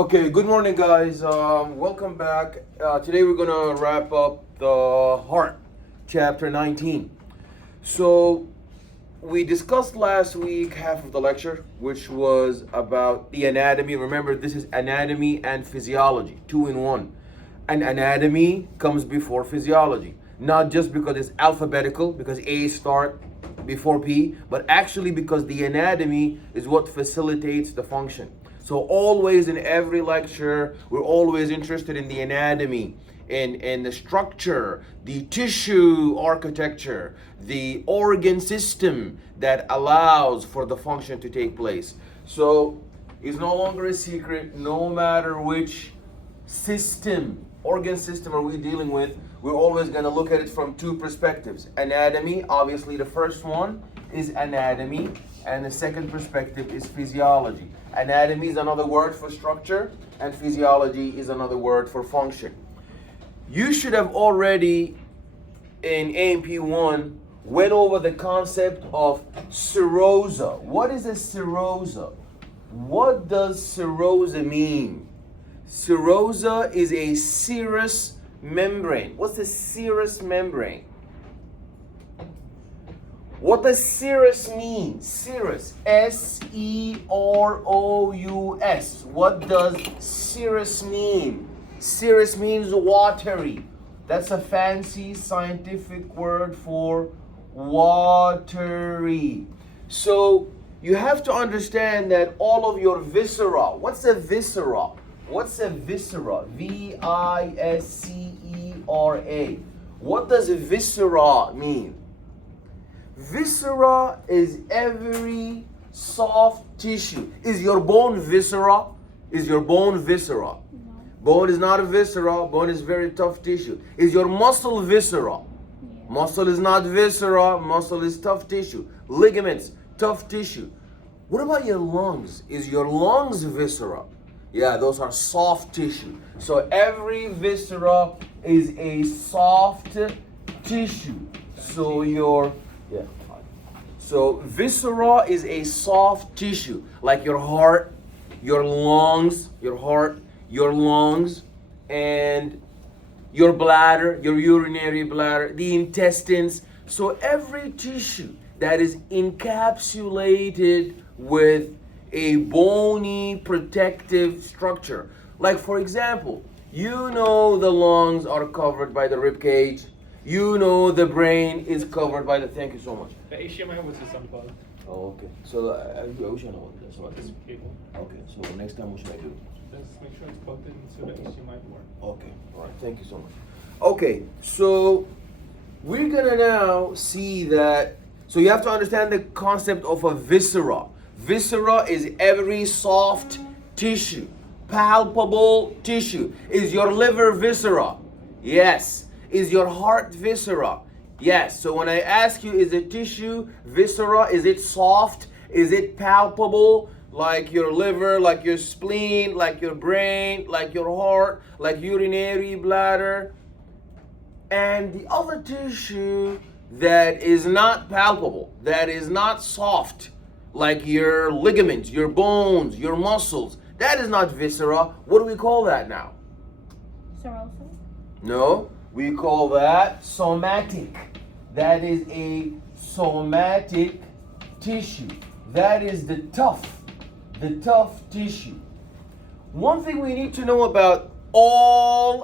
Okay, good morning, guys. Welcome back. Today we're gonna wrap up the heart, chapter 19. So we discussed last week half of the lecture, which was about the anatomy. Remember, this is anatomy and physiology, two in one. And anatomy comes before physiology, not just because it's alphabetical, because A start before P, but actually because the anatomy is what facilitates the function. So always in every lecture, we're always interested in the anatomy, in the structure, the tissue architecture, the organ system that allows for the function to take place. So it's no longer a secret, no matter which organ system are we dealing with, we're always going to look at it from two perspectives. Anatomy, obviously the first one is anatomy, and the second perspective is physiology. Anatomy is another word for structure, and physiology is another word for function. You should have already, in AMP1, went over the concept of serosa. What is a serosa? What does serosa mean? Serosa is a serous membrane. What's a serous membrane? What does serous mean? Serous. S-E-R-O-U-S. What does serous mean? Serous means watery. That's a fancy scientific word for watery. So you have to understand that all of your viscera. What's a viscera? What's a viscera? V-I-S-C-E-R-A. What does a viscera mean? Viscera is every soft tissue. Is your bone viscera? Is your bone viscera? No. Bone is not a viscera. Bone is very tough tissue. Is your muscle viscera? Yeah. Muscle is not viscera. Muscle is tough tissue. Ligaments, tough tissue. What about your lungs? Is your lungs viscera? Yeah, those are soft tissue. So every viscera is a soft tissue. So So viscera is a soft tissue, like your heart, your lungs, and your bladder, your urinary bladder, the intestines. So every tissue that is encapsulated with a bony protective structure. Like, for example, you know the lungs are covered by the rib cage. You know the brain is covered by the, thank you so much. Oh, okay. So I wish I know this. So this cable. Okay. So next time, what should I do? Just make sure it's plugged in so the HDMI work. Okay. All right. Thank you so much. Okay. So we're gonna now see that. So you have to understand the concept of a viscera. Viscera is every soft tissue, palpable tissue. Is your liver viscera? Yes. Is your heart viscera? Yes. So when I ask you, is a tissue viscera, is it soft? Is it palpable? Like your liver, like your spleen, like your brain, like your heart, like urinary bladder. And the other tissue that is not palpable, that is not soft, like your ligaments, your bones, your muscles, that is not viscera. What do we call that now? Serosa? No, we call that somatic. That is a somatic tissue. That is the tough tissue. One thing we need to know about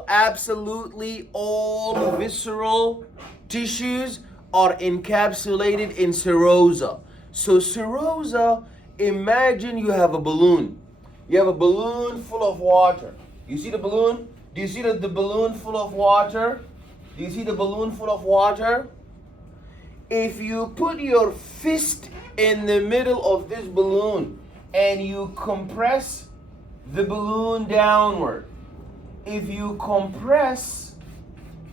absolutely all visceral tissues are encapsulated in serosa. So serosa, imagine you have a balloon. You have a balloon full of water. You see the balloon? Do you see the balloon full of water? Do you see the balloon full of water? If you put your fist in the middle of this balloon and you compress the balloon downward, if you compress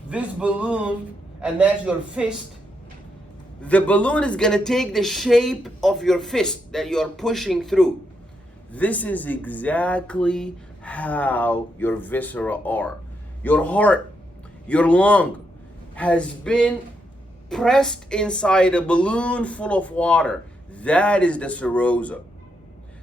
this balloon, and that's your fist, the balloon is going to take the shape of your fist that you're pushing through. This is exactly how your viscera are. Your heart, your lung has been pressed inside a balloon full of water. That is the serosa.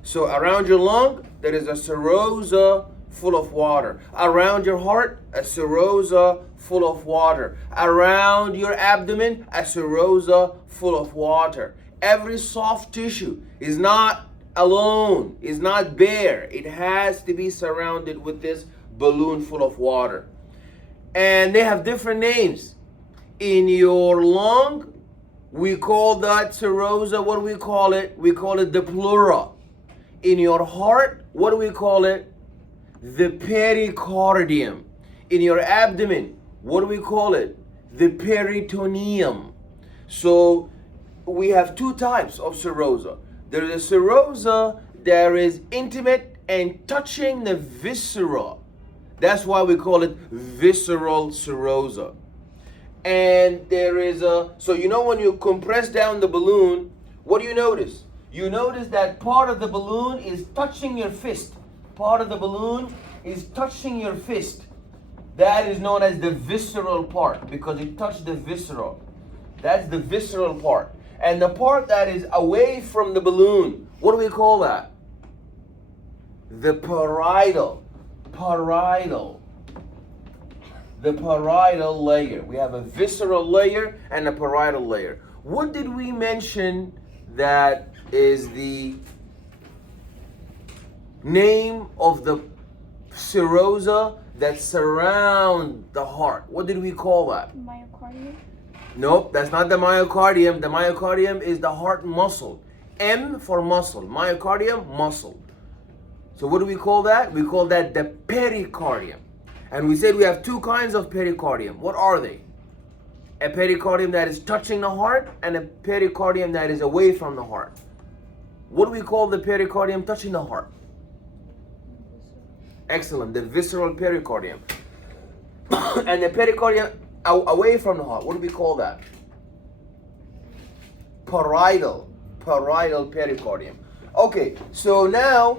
So around your lung, there is a serosa full of water. Around your heart, a serosa full of water. Around your abdomen, a serosa full of water. Every soft tissue is not alone, is not bare. It has to be surrounded with this balloon full of water. And they have different names. In your lung, we call that serosa, what do we call it? We call it the pleura. In your heart, what do we call it? The pericardium. In your abdomen, what do we call it? The peritoneum. So we have two types of serosa. There is a serosa that is intimate and touching the viscera. That's why we call it visceral serosa. And there is so you know when you compress down the balloon, what do you notice? You notice that part of the balloon is touching your fist. Part of the balloon is touching your fist. That is known as the visceral part because it touched the viscera. That's the visceral part. And the part that is away from the balloon, what do we call that? The parietal. The parietal layer. We have a visceral layer and a parietal layer. What did we mention that is the name of the serosa that surround the heart? What did we call that? Myocardium? Nope, that's not the myocardium. The myocardium is the heart muscle. M for muscle. Myocardium, muscle. So what do we call that? We call that the pericardium. And we said we have two kinds of pericardium. What are they? A pericardium that is touching the heart and a pericardium that is away from the heart. What do we call the pericardium touching the heart? Excellent, the visceral pericardium. And the pericardium away from the heart, what do we call that? Parietal pericardium. Okay, so now,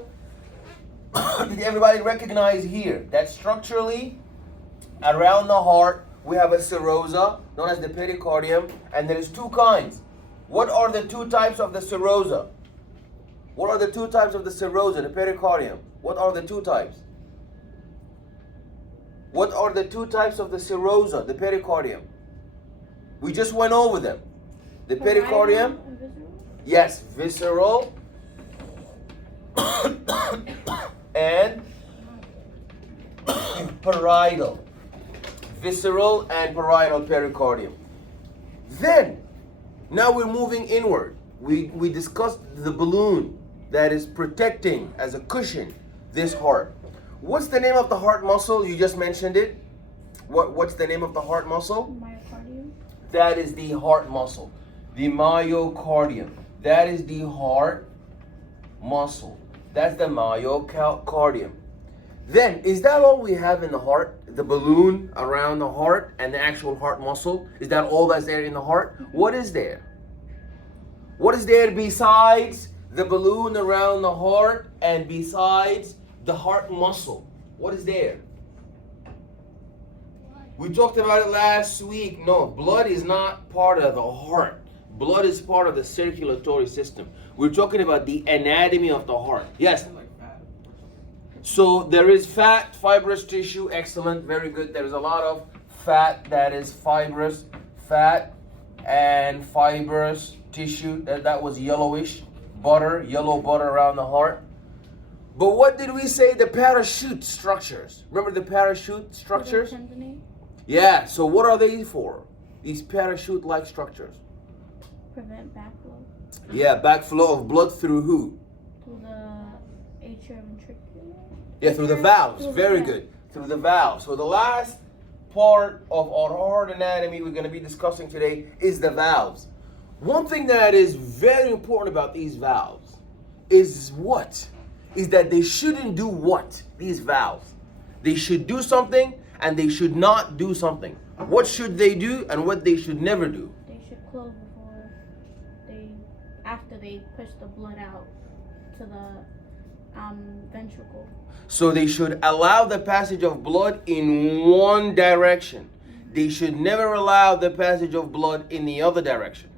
did everybody recognize here that structurally around the heart we have a serosa known as the pericardium, and there is two kinds. What are the two types of the serosa? What are the two types of the serosa, the pericardium? What are the two types? What are the two types of the serosa, the pericardium? We just went over them. The pericardium, yes, visceral and parietal. Visceral and parietal pericardium. Then, now we're moving inward. We discussed the balloon that is protecting as a cushion this heart. What's the name of the heart muscle? You just mentioned it. What's the name of the heart muscle? Myocardium. That is the heart muscle. The myocardium. That is the heart muscle. That's the myocardium. Then, is that all we have in the heart? The balloon around the heart and the actual heart muscle? Is that all that's there in the heart? What is there? What is there besides the balloon around the heart and besides the heart muscle? What is there? We talked about it last week. No, blood is not part of the heart. Blood is part of the circulatory system. We're talking about the anatomy of the heart. Yes? So there is fat, fibrous tissue. Excellent, very good. There's a lot of fat that is fibrous. Fat and fibrous tissue. That was yellowish. Butter, yellow butter around the heart. But what did we say the parachute structures? Remember the parachute structures? Yeah, so what are they for? These parachute-like structures. Prevent backflow. Yeah, backflow of blood through who? Through the atrioventricular. Yeah, through the valves. Very good. Through the valves. So the last part of our heart anatomy we're going to be discussing today is the valves. One thing that is very important about these valves is what? Is that they shouldn't do what? These valves. They should do something and they should not do something. What should they do and what they should never do? They should close after they push the blood out to the ventricle. So they should allow the passage of blood in one direction. They should never allow the passage of blood in the other direction.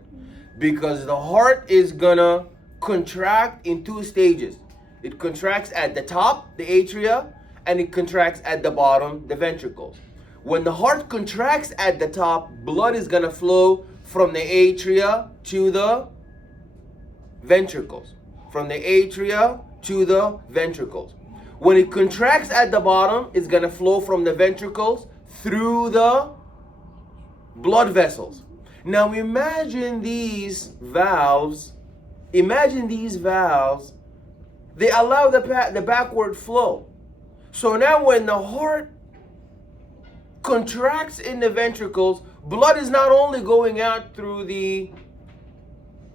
Because the heart is gonna contract in two stages. It contracts at the top, the atria, and it contracts at the bottom, the ventricles. When the heart contracts at the top, blood is going to flow from the atria to the ventricles. From the atria to the ventricles. When it contracts at the bottom, it's going to flow from the ventricles through the blood vessels. Now imagine these valves. Imagine these valves. They allow the backward flow. So now when the heart contracts in the ventricles, blood is not only going out through the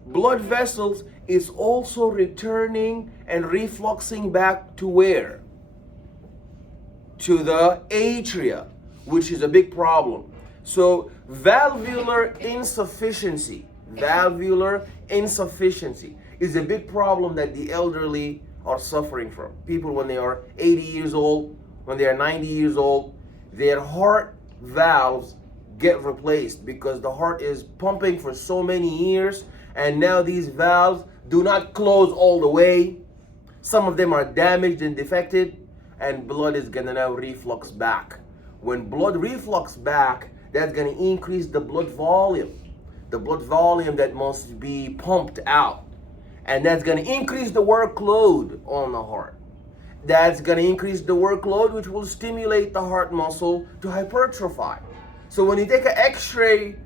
blood vessels, it's also returning and refluxing back to where? To the atria, which is a big problem. So valvular insufficiency is a big problem that the elderly are suffering from. People when they are 80 years old, when they are 90 years old, their heart valves get replaced because the heart is pumping for so many years, and now these valves do not close all the way. Some of them are damaged and defected, and blood is gonna now reflux back. When blood reflux back, that's gonna increase the blood volume that must be pumped out. And that's gonna increase the workload on the heart. That's gonna increase the workload, which will stimulate the heart muscle to hypertrophy. So when you take an x-ray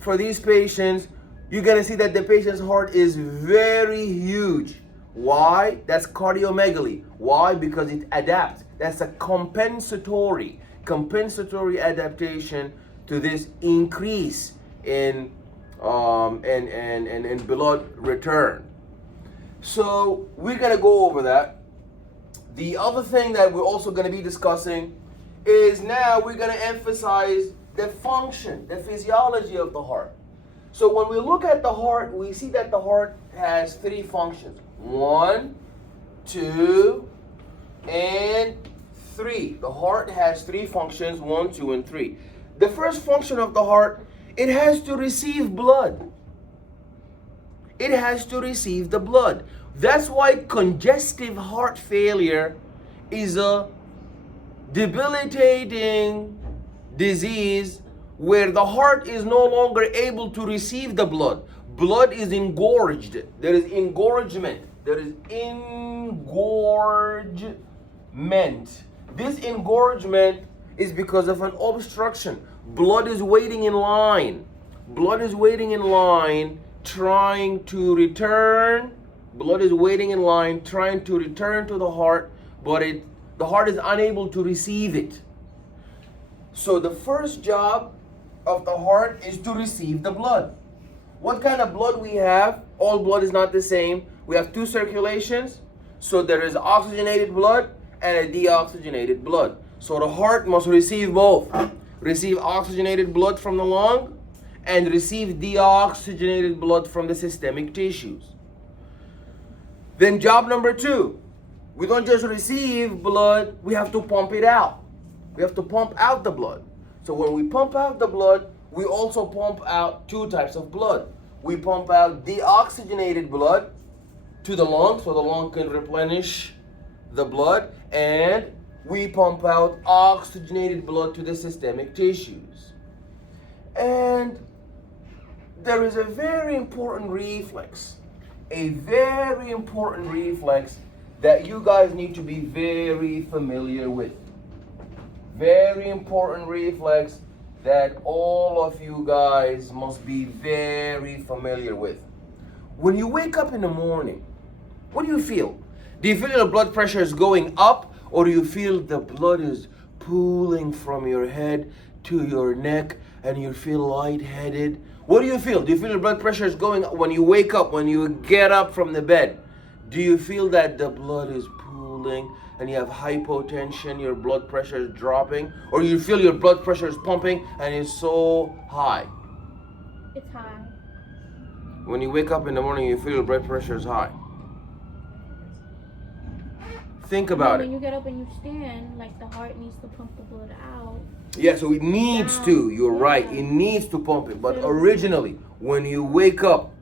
for these patients, you're gonna see that the patient's heart is very huge. Why? That's cardiomegaly. Why? Because it adapts. That's a compensatory adaptation to this increase in blood return. So we're gonna go over that. The other thing that we're also gonna be discussing is now we're gonna emphasize the function, the physiology of the heart. So when we look at the heart, we see that the heart has three functions. 1, 2, and 3. The heart has three functions, 1, 2, and 3. The first function of the heart, it has to receive blood. It has to receive the blood. That's why congestive heart failure is a debilitating disease where the heart is no longer able to receive the blood. Blood is engorged. There is engorgement. There is engorgement. This engorgement is because of an obstruction. Blood is waiting in line. Blood is waiting in line trying to return. Blood is waiting in line trying to return to the heart, but the heart is unable to receive it. So the first job of the heart is to receive the blood. What kind of blood we have? All blood is not the same. We have two circulations. So there is oxygenated blood and a deoxygenated blood. So the heart must receive both. Receive oxygenated blood from the lung and receive deoxygenated blood from the systemic tissues. Then job number 2, we don't just receive blood, we have to pump it out. We have to pump out the blood. So when we pump out the blood, we also pump out two types of blood. We pump out deoxygenated blood to the lung so the lung can replenish the blood, and we pump out oxygenated blood to the systemic tissues. And there is a very important reflex that you guys need to be very familiar with. Very important reflex that all of you guys must be very familiar with. When you wake up in the morning, what do you feel? Do you feel your blood pressure is going up, or do you feel the blood is pooling from your head to your neck and you feel lightheaded? What do you feel? Do you feel your blood pressure is going up when you wake up, when you get up from the bed? Do you feel that the blood is pooling and you have hypotension, your blood pressure is dropping? Or you feel your blood pressure is pumping and it's so high? It's high. When you wake up in the morning, you feel your blood pressure is high. Think about it. When you get up and you stand, like the heart needs to pump the blood out. Yeah, so it needs to. You're right. It needs to pump it. But originally, when you wake up,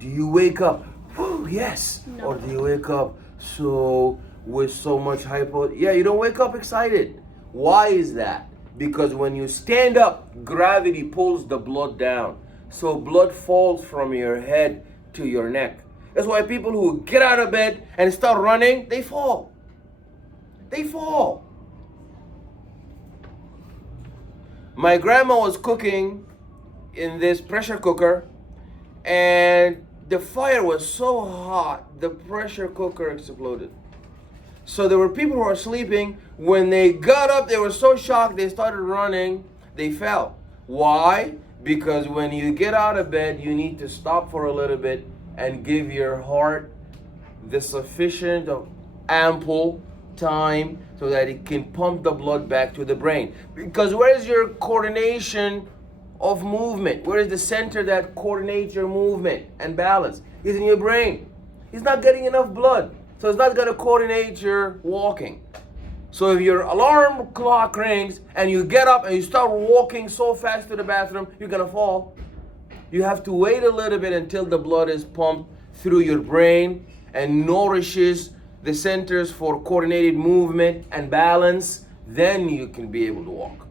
do you wake up, whew, yes? No. Or do you wake up So with so much you don't wake up excited. Why is that? Because when you stand up, gravity pulls the blood down. So blood falls from your head to your neck. That's why people who get out of bed and start running, they fall. They fall. My grandma was cooking in this pressure cooker, and the fire was so hot, the pressure cooker exploded. So there were people who were sleeping. When they got up, they were so shocked, they started running, they fell. Why? Because when you get out of bed, you need to stop for a little bit and give your heart the sufficient of ample time so that it can pump the blood back to the brain. Because where is your coordination of movement? Where is the center that coordinates your movement and balance? It's in your brain. It's not getting enough blood, so it's not going to coordinate your walking. So if your alarm clock rings and you get up and you start walking so fast to the bathroom, you're going to fall. You have to wait a little bit until the blood is pumped through your brain and nourishes the centers for coordinated movement and balance. Then you can be able to walk.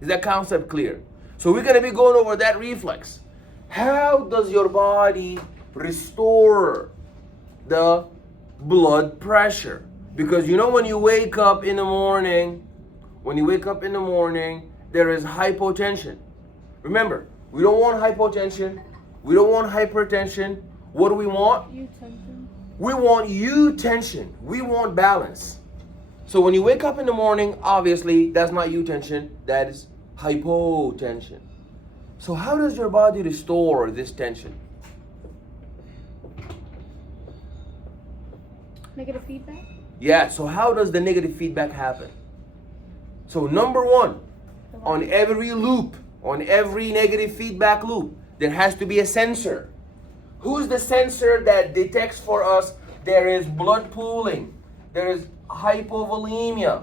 Is that concept clear? So we're going to be going over that reflex. How does your body restore the blood pressure? Because you know when you wake up in the morning, there is hypotension. Remember, we don't want hypotension. We don't want hypertension. What do we want? Eutension. We want eutension. We want balance. So when you wake up in the morning, obviously that's not eutension, that is hypotension. So how does your body restore this tension? Negative feedback? Yeah, so how does the negative feedback happen? So number one, on every loop, on every negative feedback loop, there has to be a sensor. Who's the sensor that detects for us there is blood pooling, there is hypovolemia?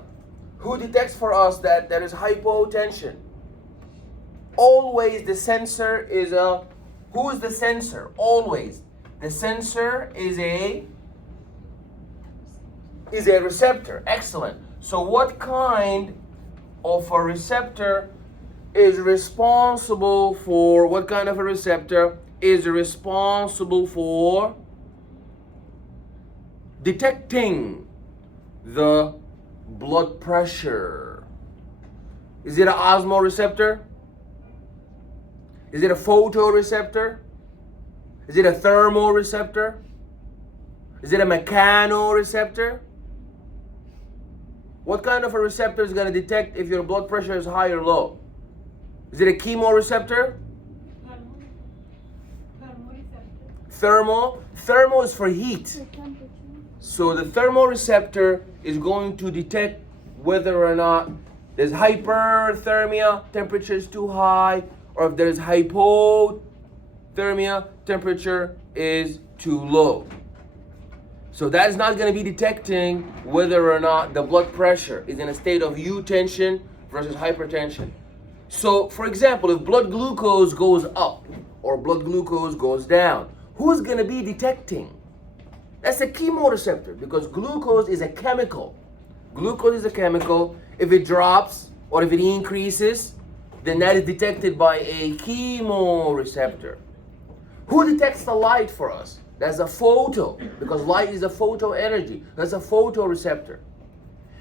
Who detects for us that there is hypotension? Always the sensor is who is the sensor? Always. The sensor is a receptor. Excellent. So what kind of a receptor is responsible for, detecting the blood pressure? Is it an osmoreceptor? Is it a photoreceptor? Is it a thermoreceptor? Is it a mechanoreceptor? What kind of a receptor is going to detect if your blood pressure is high or low? Is it a chemoreceptor? Thermo is for heat. So the thermoreceptor is going to detect whether or not there's hyperthermia, temperature is too high, or if there's hypothermia, temperature is too low. So that is not going to be detecting whether or not the blood pressure is in a state of eutension versus hypertension. So, for example, if blood glucose goes up or blood glucose goes down, who's going to be detecting? That's a chemoreceptor, because glucose is a chemical. Glucose is a chemical. If it drops or if it increases, then that is detected by a chemoreceptor. Who detects the light for us? That's a photo, because light is a photo energy. That's a photoreceptor.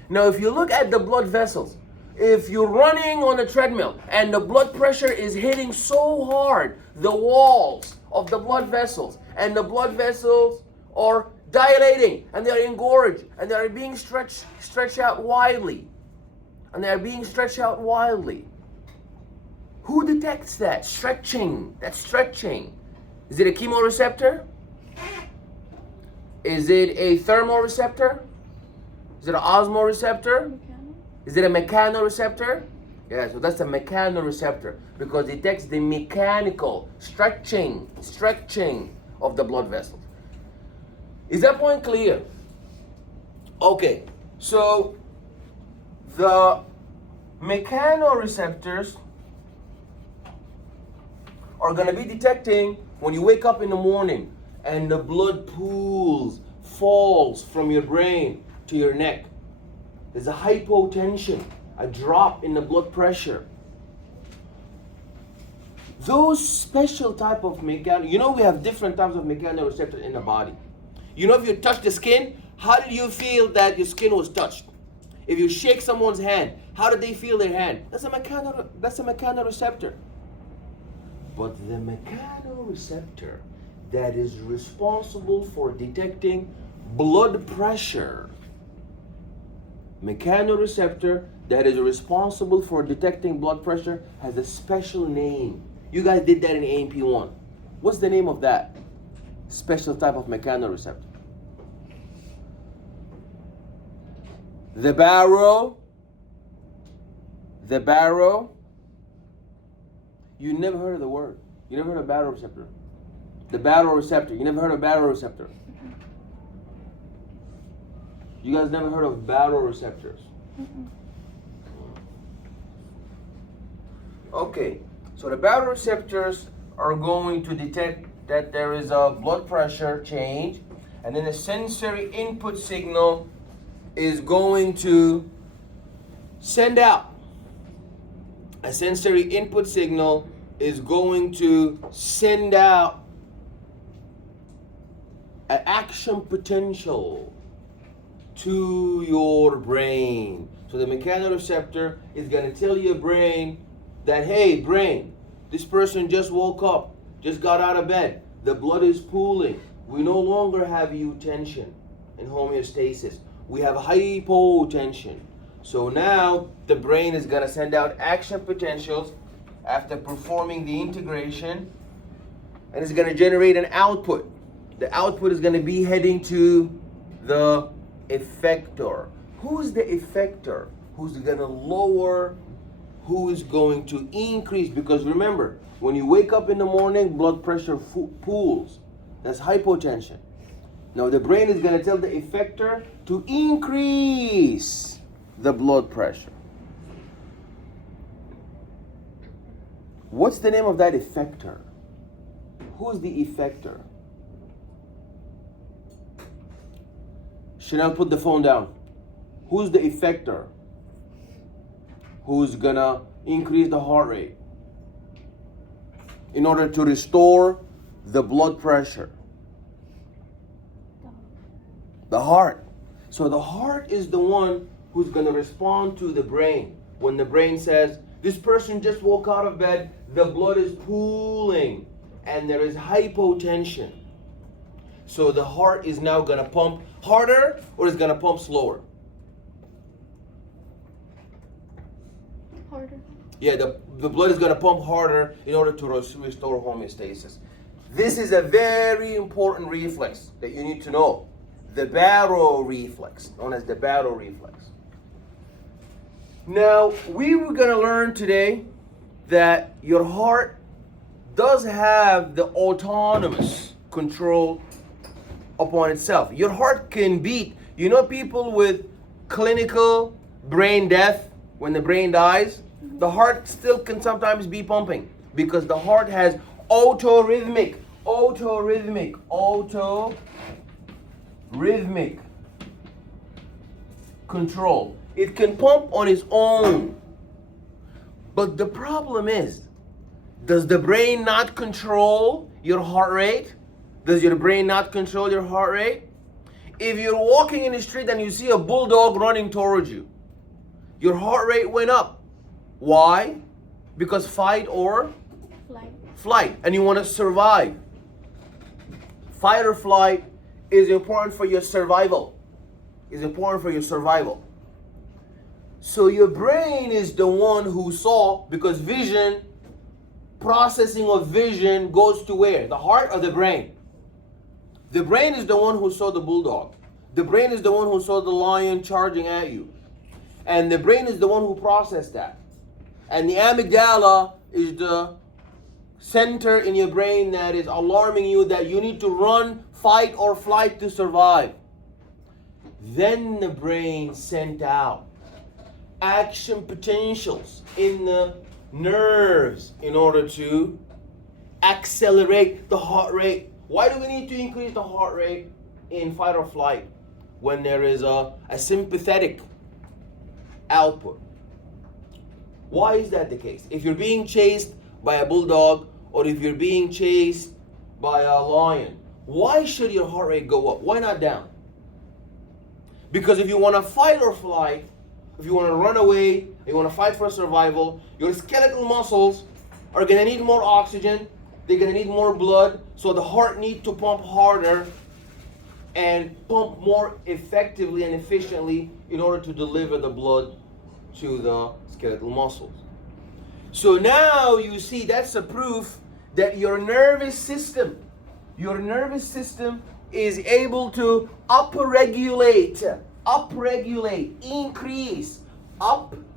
Now, if you look at the blood vessels, if you're running on a treadmill and the blood pressure is hitting so hard the walls of the blood vessels, and the blood vessels are dilating and they are engorged and they are being stretched out widely, who detects that stretching? Is it a chemoreceptor? Is it a thermoreceptor? Is it an osmoreceptor? Is it a mechanoreceptor? Yeah, so that's a mechanoreceptor, because it detects the mechanical stretching of the blood vessels. Is that point clear? Okay, so the mechanoreceptors are going to be detecting when you wake up in the morning and the blood pools falls from your brain to your neck. There's a hypotension, a drop in the blood pressure. Those special type of we have different types of mechanoreceptors in the body. If you touch the skin, how did you feel that your skin was touched? If you shake someone's hand, how did they feel their hand? That's a mechanoreceptor. But the mechanoreceptor that is responsible for detecting blood pressure, mechanoreceptor that is responsible for detecting blood pressure has a special name. You guys did that in AMP1. What's the name of that special type of mechanoreceptor? The barrow. You never heard of the word. You never heard of baroreceptor. The baroreceptor. You never heard of baroreceptor. You guys never heard of baroreceptors. Okay, so the baroreceptors are going to detect that there is a blood pressure change, and then the sensory input signal is going to send out. A sensory input signal is going to send out an action potential to your brain. So the mechanoreceptor is going to tell your brain that, hey, brain, this person just woke up, just got out of bed. The blood is pooling. We no longer have eutension and homeostasis. We have hypotension. So now the brain is going to send out action potentials after performing the integration, and it's going to generate an output. The output is going to be heading to the effector. Who's the effector? Who's going to lower? Who is going to increase? Because remember, when you wake up in the morning, blood pressure pools. That's hypotension. Now the brain is going to tell the effector to increase the blood pressure. What's the name of that effector? Who's the effector? Chanel, put the phone down. Who's the effector? Who's gonna increase the heart rate in order to restore the blood pressure? The heart. So the heart is the one who's gonna respond to the brain. When the brain says, this person just woke out of bed, the blood is pooling, and there is hypotension. So the heart is now gonna pump harder, or is gonna pump slower? Harder. Yeah, the blood is going to pump harder in order to restore homeostasis. This is a very important reflex that you need to know. The baroreflex, known as the baroreflex. Now, we were going to learn today that your heart does have the autonomous control upon itself. Your heart can beat. You know people with clinical brain death, when the brain dies, the heart still can sometimes be pumping because the heart has autorhythmic control. It can pump on its own. But the problem is, does the brain not control your heart rate? Does your brain not control your heart rate? If you're walking in the street and you see a bulldog running towards you, your heart rate went up. Why? Because fight or flight, and you want to survive. Fight or flight is important for your survival. So your brain is the one who saw, because processing of vision goes to where? The heart or the brain? The brain is the one who saw the bulldog. The brain is the one who saw the lion charging at you. And the brain is the one who processed that. And the amygdala is the center in your brain that is alarming you that you need to run, fight, or flight to survive. Then the brain sent out action potentials in the nerves in order to accelerate the heart rate. Why do we need to increase the heart rate in fight or flight when there is a sympathetic output. Why is that the case? If you're being chased by a bulldog or if you're being chased by a lion, why should your heart rate go up? Why not down? Because if you want to fight or flight, if you want to run away, you want to fight for survival, your skeletal muscles are going to need more oxygen, they're going to need more blood, so the heart needs to pump harder and pump more effectively and efficiently in order to deliver the blood to the skeletal muscles. So now you see that's a proof that your nervous system is able to upregulate, increase, upregulate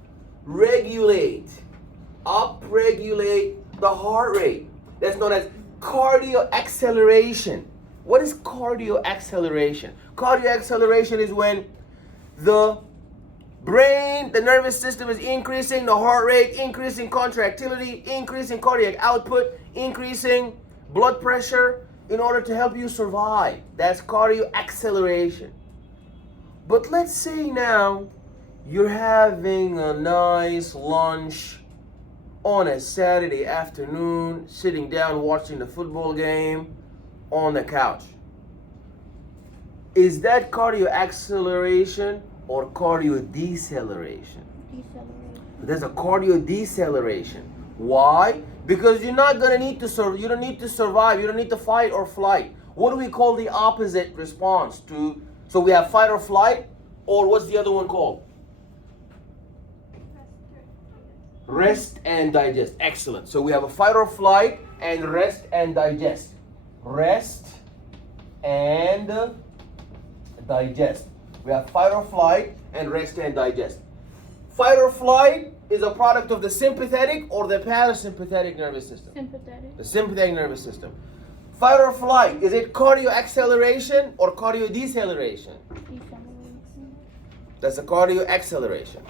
the heart rate. That's known as cardio acceleration. What is cardio acceleration? Cardio acceleration is when the brain, the nervous system is increasing, the heart rate, increasing contractility, increasing cardiac output, increasing blood pressure in order to help you survive. That's cardio acceleration. But let's say now you're having a nice lunch on a Saturday afternoon, sitting down watching the football game on the couch. Is that cardio acceleration or cardio deceleration? Deceleration. There's a cardio deceleration. Why? Because you're not gonna need to you don't need to survive, you don't need to fight or flight. What do we call the opposite response to? So we have fight or flight, or what's the other one called? Rest and digest. Excellent. So we have a fight or flight and rest and digest. Rest and digest. We have fight or flight and rest and digest. Fight or flight is a product of the sympathetic or the parasympathetic nervous system. Sympathetic. The sympathetic nervous system. Fight or flight, is it cardio acceleration or cardio deceleration? Deceleration. That's a cardio acceleration.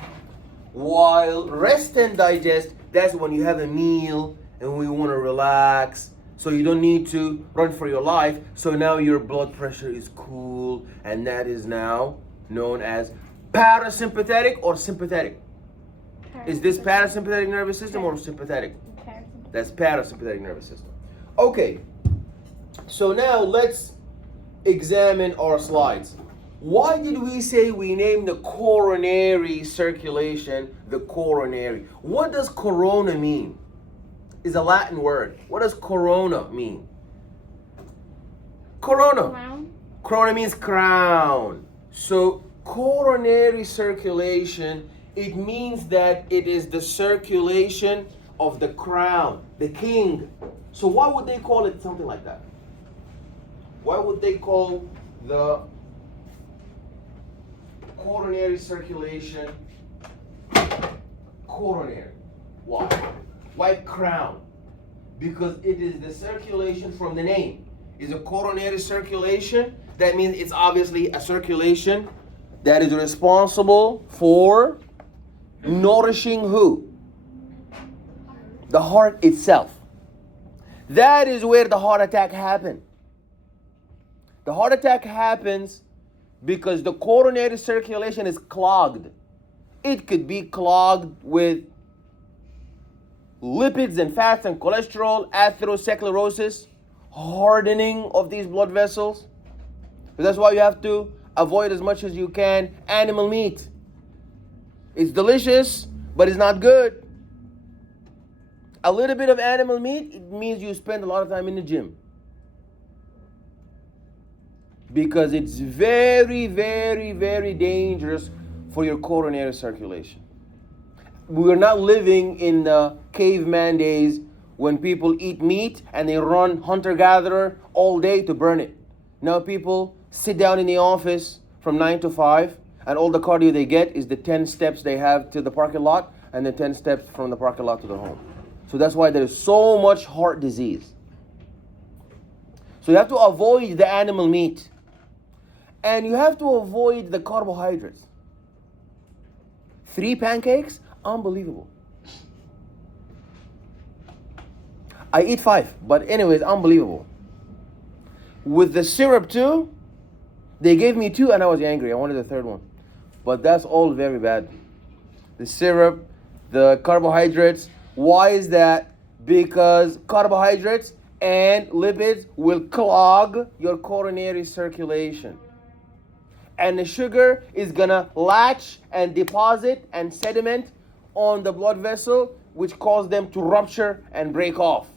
While rest and digest, that's when you have a meal and we want to relax. So you don't need to run for your life. So now your blood pressure is cool, and that is now known as parasympathetic or sympathetic. Is this parasympathetic nervous system or sympathetic? Parasympathetic. That's parasympathetic nervous system. Okay, so now let's examine our slides. Why did we say we named the coronary circulation the coronary? What does corona mean? It's a Latin word. What does corona mean? Corona. Crown. Corona means crown. So coronary circulation, it means that it is the circulation of the crown, the king. So why would they call it something like that? Why would they call the coronary circulation coronary? Why? Why crown? Because it is the circulation from the name. Is a coronary circulation. That means it's obviously a circulation that is responsible for nourishing who? The heart itself. That is where the heart attack happened. The heart attack happens because the coronary circulation is clogged. It could be clogged with lipids and fats and cholesterol, atherosclerosis, hardening of these blood vessels. So that's why you have to avoid as much as you can animal meat. It's delicious, but it's not good. A little bit of animal meat, it means you spend a lot of time in the gym. Because it's very, very, very dangerous for your coronary circulation. We're not living in the caveman days when people eat meat and they run hunter-gatherer all day to burn it. Now people sit down in the office from 9 to 5 and all the cardio they get is the 10 steps they have to the parking lot and the 10 steps from the parking lot to the home. So that's why there's so much heart disease. So you have to avoid the animal meat. And you have to avoid the carbohydrates. 3 pancakes? Unbelievable. I eat 5, but anyways, unbelievable. With the syrup too, They gave me 2 and I was angry. I wanted the 3rd one. But that's all very bad. The syrup, the carbohydrates. Why is that? Because carbohydrates and lipids will clog your coronary circulation. And the sugar is gonna latch and deposit and sediment on the blood vessel, which cause them to rupture and break off.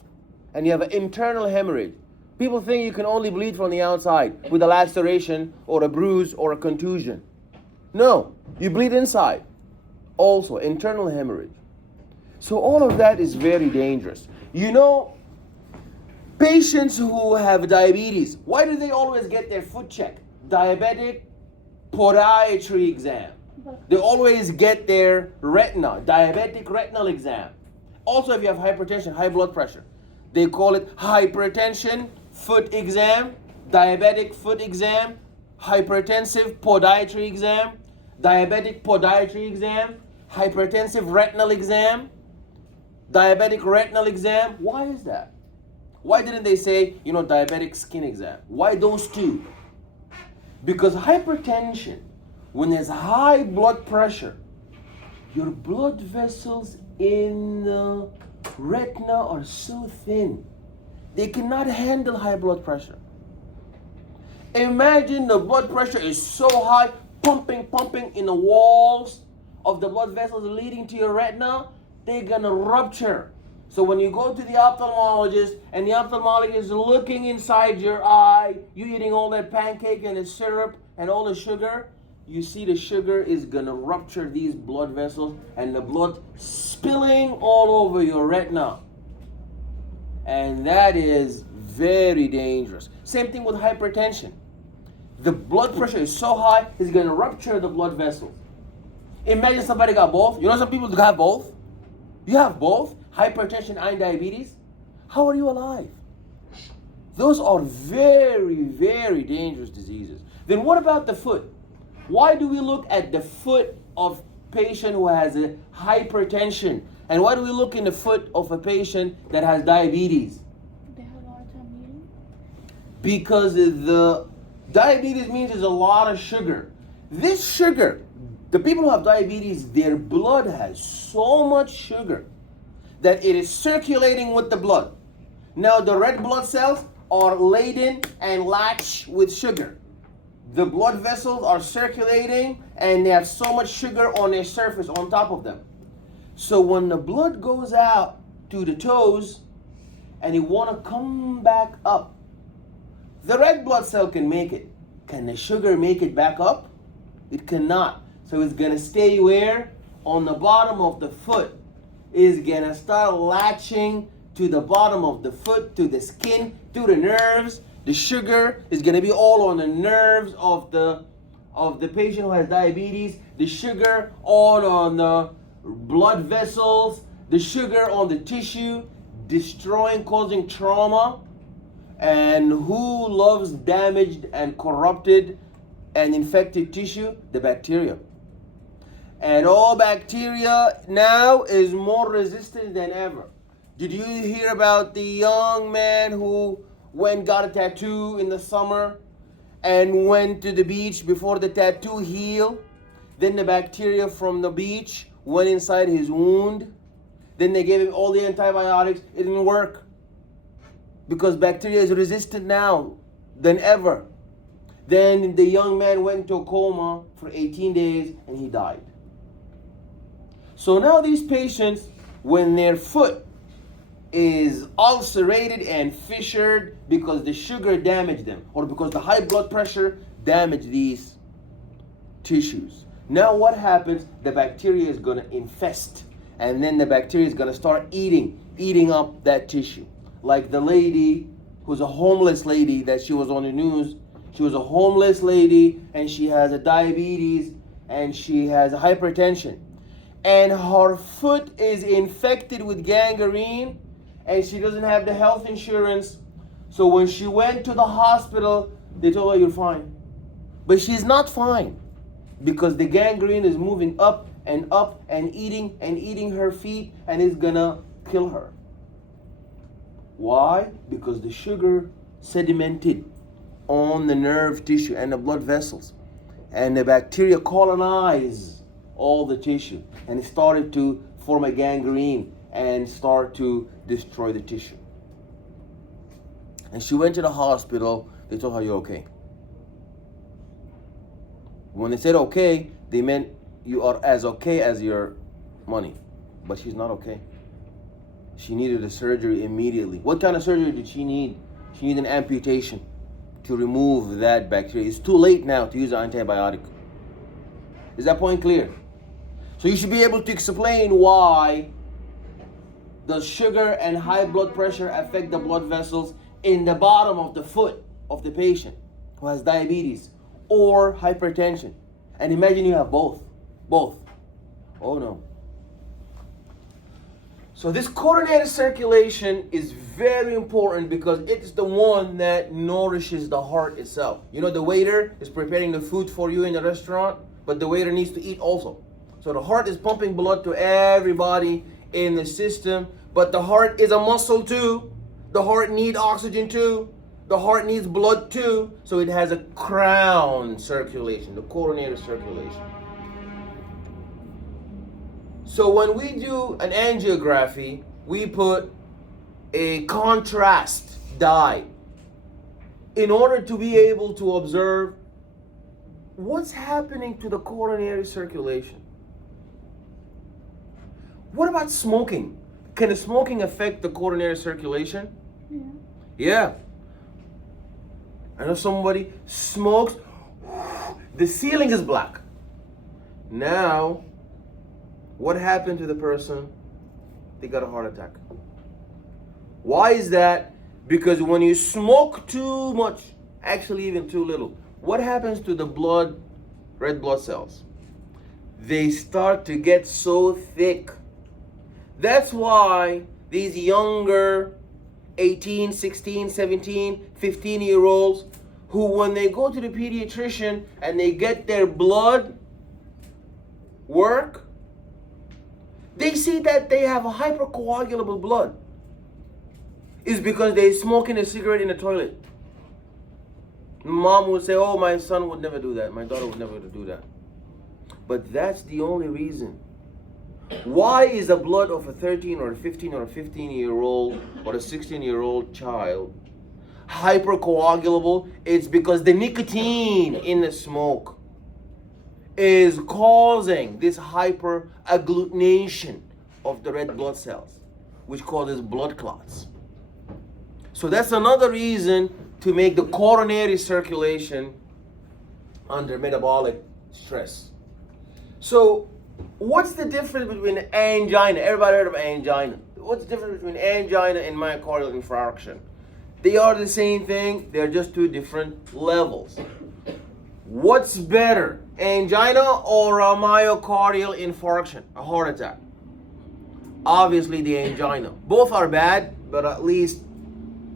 And you have an internal hemorrhage. People think you can only bleed from the outside with a laceration or a bruise or a contusion. No, you bleed inside. Also, internal hemorrhage. So all of that is very dangerous. You know, patients who have diabetes, why do they always get their foot checked? Diabetic podiatry exam. They always get their retina, diabetic retinal exam. Also, if you have hypertension, high blood pressure, they call it hypertension foot exam, diabetic foot exam, hypertensive podiatry exam, diabetic podiatry exam, hypertensive retinal exam, diabetic retinal exam. Why is that? Why didn't they say, diabetic skin exam? Why those 2? Because hypertension, when there's high blood pressure, your blood vessels in the retina are so thin, they cannot handle high blood pressure. Imagine the blood pressure is so high, pumping in the walls of the blood vessels leading to your retina, they're gonna rupture. So when you go to the ophthalmologist and the ophthalmologist is looking inside your eye, you eating all that pancake and the syrup and all the sugar, you see the sugar is gonna rupture these blood vessels and the blood spilling all over your retina. And that is very dangerous. Same thing with hypertension. The blood pressure is so high, it's gonna rupture the blood vessels. Imagine somebody got both. Some people got both. You have both, hypertension and diabetes. How are you alive? Those are very, very dangerous diseases. Then what about the foot? Why do we look at the foot of patient who has a hypertension? And why do we look in the foot of a patient that has diabetes? They have a hard time eating? Because the diabetes means there's a lot of sugar. This sugar, the people who have diabetes, their blood has so much sugar that it is circulating with the blood. Now the red blood cells are laden and latched with sugar. The blood vessels are circulating and they have so much sugar on their surface on top of them. So when the blood goes out to the toes and you want to come back up, the red blood cell can make it. Can the sugar make it back up? It cannot. So it's going to stay where? On the bottom of the foot. It's going to start latching to the bottom of the foot, to the skin, to the nerves. The sugar is going to be all on the nerves of the patient who has diabetes. The sugar all on the blood vessels. The sugar on the tissue, destroying, causing trauma. And who loves damaged and corrupted and infected tissue? The bacteria. And all bacteria now is more resistant than ever. Did you hear about the young man who got a tattoo in the summer and went to the beach before the tattoo healed? Then the bacteria from the beach went inside his wound. Then they gave him all the antibiotics. It didn't work. Because bacteria is resistant now than ever. Then the young man went into a coma for 18 days and he died. So now these patients, when their foot is ulcerated and fissured because the sugar damaged them or because the high blood pressure damaged these tissues. Now what happens? The bacteria is going to infest and then the bacteria is going to start eating up that tissue. Like the lady who's a homeless lady that she was on the news. She was a homeless lady and she has a diabetes and she has a hypertension. And her foot is infected with gangrene and she doesn't have the health insurance. So when she went to the hospital, they told her, you're fine. But she's not fine because the gangrene is moving up and eating her feet and it's gonna kill her. Why? Because the sugar sedimented on the nerve tissue and the blood vessels. And the bacteria colonize all the tissue. And it started to form a gangrene and start to destroy the tissue. And she went to the hospital. They told her, you're okay. When they said okay, they meant you are as okay as your money. But she's not okay. She needed a surgery immediately. What kind of surgery did she need? She needed an amputation to remove that bacteria. It's too late now to use an antibiotic. Is that point clear? So you should be able to explain why does sugar and high blood pressure affect the blood vessels in the bottom of the foot of the patient who has diabetes or hypertension. And imagine you have both. Both. Oh no. So this coronary circulation is very important because it's the one that nourishes the heart itself. You know, the waiter is preparing the food for you in the restaurant, but the waiter needs to eat also. So the heart is pumping blood to everybody in the system, but the heart is a muscle too. The heart needs oxygen too. The heart needs blood too. So it has a crown circulation, the coronary circulation. So when we do an angiography, we put a contrast dye in order to be able to observe what's happening to the coronary circulation. What about smoking? Can smoking affect the coronary circulation? Yeah. Yeah. I know somebody smokes, the ceiling is black. Now, what happened to the person? They got a heart attack. Why is that? Because when you smoke too much, actually even too little, what happens to the blood, red blood cells? They start to get so thick. That's why these younger 18, 16, 17, 15-year-olds who when they go to the pediatrician and they get their blood work, they see that they have a hypercoagulable blood. It's because they're smoking a cigarette in the toilet. Mom would say, oh, my son would never do that. My daughter would never do that. But that's the only reason. Why is the blood of a 13 or a 15 or a 15-year-old or a 16-year-old child hypercoagulable? It's because the nicotine in the smoke is causing this hyperagglutination of the red blood cells, which causes blood clots. So that's another reason to make the coronary circulation under metabolic stress. So what's the difference between angina? Everybody heard of angina. What's the difference between angina and myocardial infarction? They are the same thing. They're just two different levels. What's better, angina or a myocardial infarction, a heart attack? Obviously the angina. Both are bad, but at least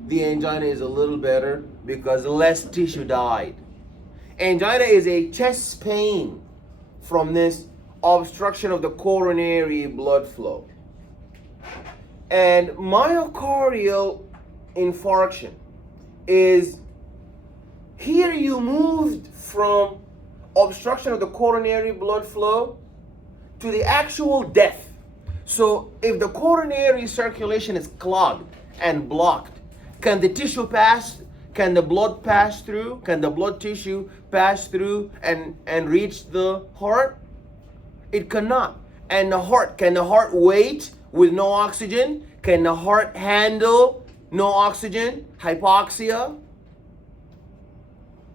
the angina is a little better because less tissue died. Angina is a chest pain from this obstruction of the coronary blood flow. And myocardial infarction is here you moved from obstruction of the coronary blood flow to the actual death. So if the coronary circulation is clogged and blocked, can the tissue pass? Can the blood pass through? Can the blood tissue pass through and reach the heart? It cannot. And the heart, can the heart wait with no oxygen? Can the heart handle no oxygen? Hypoxia?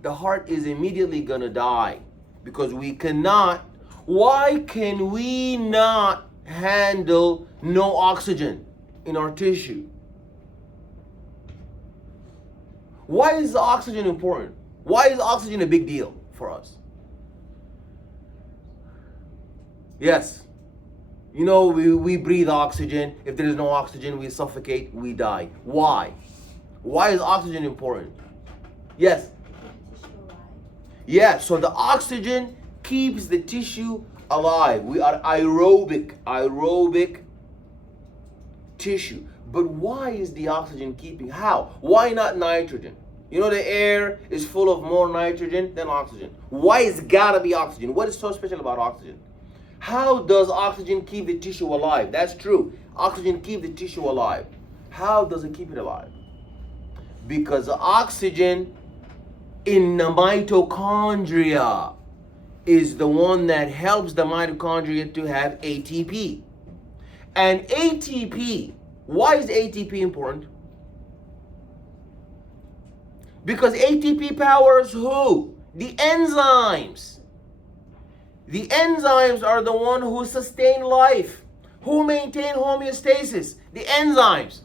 The heart is immediately gonna die because we cannot. Why can we not handle no oxygen in our tissue? Why is the oxygen important? Why is oxygen a big deal for us? Yes. You know, we breathe oxygen. If there is no oxygen, we suffocate, we die. Why? Why is oxygen important? Yes. Yeah, so the oxygen keeps the tissue alive. We are aerobic tissue. But why is the oxygen keeping? How? Why not nitrogen? You know the air is full of more nitrogen than oxygen. Why it's gotta be oxygen? What is so special about oxygen? How does oxygen keep the tissue alive? That's true. Oxygen keeps the tissue alive. How does it keep it alive? Because the oxygen in the mitochondria is the one that helps the mitochondria to have ATP. And ATP, why is ATP important? Because ATP powers who? The enzymes. The enzymes are the one who sustain life. Who maintain homeostasis? The enzymes.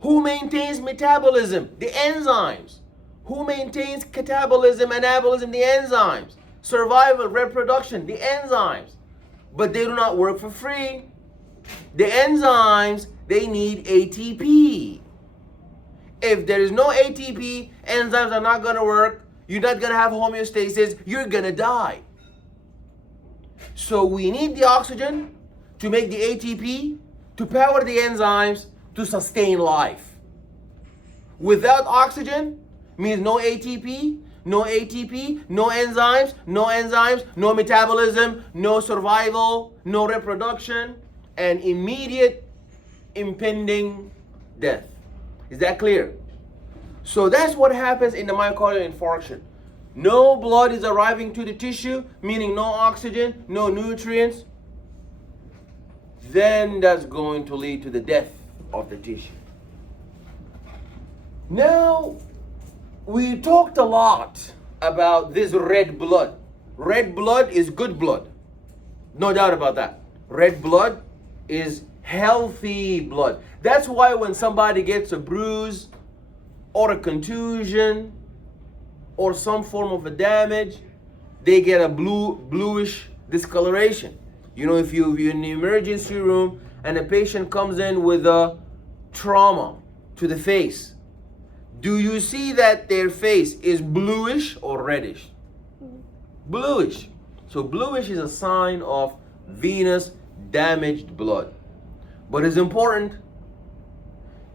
Who maintains metabolism? The enzymes. Who maintains catabolism, anabolism? The enzymes. Survival, reproduction, the enzymes. But they do not work for free. The enzymes, they need ATP. If there is no ATP, enzymes are not going to work. You're not going to have homeostasis. You're going to die. So we need the oxygen to make the ATP, to power the enzymes, to sustain life. Without oxygen means no ATP, no ATP, no enzymes, no metabolism, no survival, no reproduction, and immediate impending death. Is that clear? So that's what happens in the myocardial infarction. No blood is arriving to the tissue, meaning no oxygen, no nutrients. Then that's going to lead to the death of the tissue. Now, we talked a lot about this red blood. Red blood is good blood. No doubt about that. Red blood is healthy blood. That's why when somebody gets a bruise or a contusion or some form of a damage, they get a bluish discoloration. You know, if you're in the emergency room and a patient comes in with a trauma to the face, do you see that their face is bluish or reddish? Bluish. So bluish is a sign of venous damaged blood. But it's important.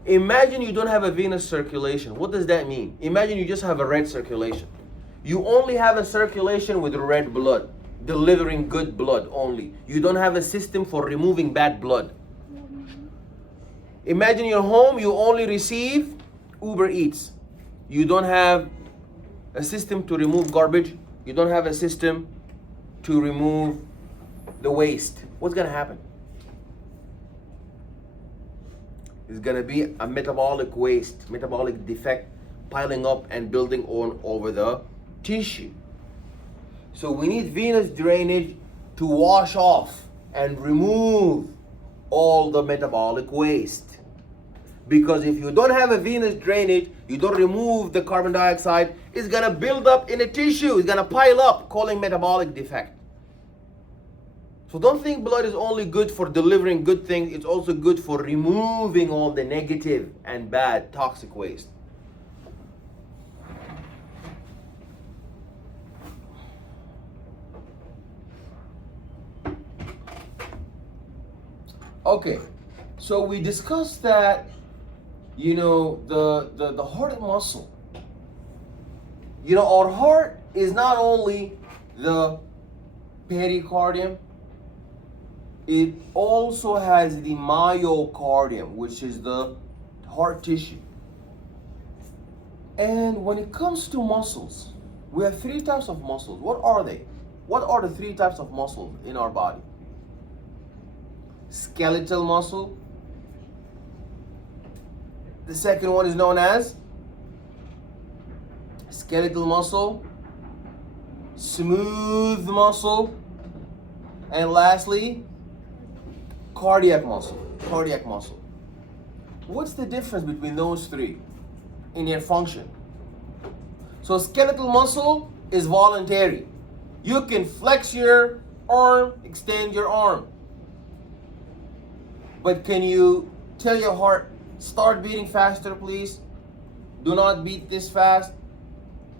Imagine you don't have a venous circulation. What does that mean? Imagine you just have a red circulation. You only have a circulation with red blood, delivering good blood only. You don't have a system for removing bad blood. Imagine your home, you only receive Uber Eats. You don't have a system to remove garbage. You don't have a system to remove the waste. What's going to happen? It's going to be a metabolic waste, metabolic defect piling up and building on over the tissue. So we need venous drainage to wash off and remove all the metabolic waste. Because if you don't have a venous drainage, you don't remove the carbon dioxide, it's going to build up in the tissue. It's going to pile up, calling metabolic defect. So don't think blood is only good for delivering good things. It's also good for removing all the negative and bad toxic waste. Okay, so we discussed that, you know, the heart muscle. You know, our heart is not only the pericardium, it also has the myocardium, which is the heart tissue. And when it comes to muscles, we have three types of muscles. What are they? What are the three types of muscles in our body? Skeletal muscle. The second one is known as skeletal muscle, smooth muscle, and lastly, cardiac muscle. Cardiac muscle. What's the difference between those three in their function? So skeletal muscle is voluntary. You can flex your arm, extend your arm. But can you tell your heart, start beating faster, please? Do not beat this fast.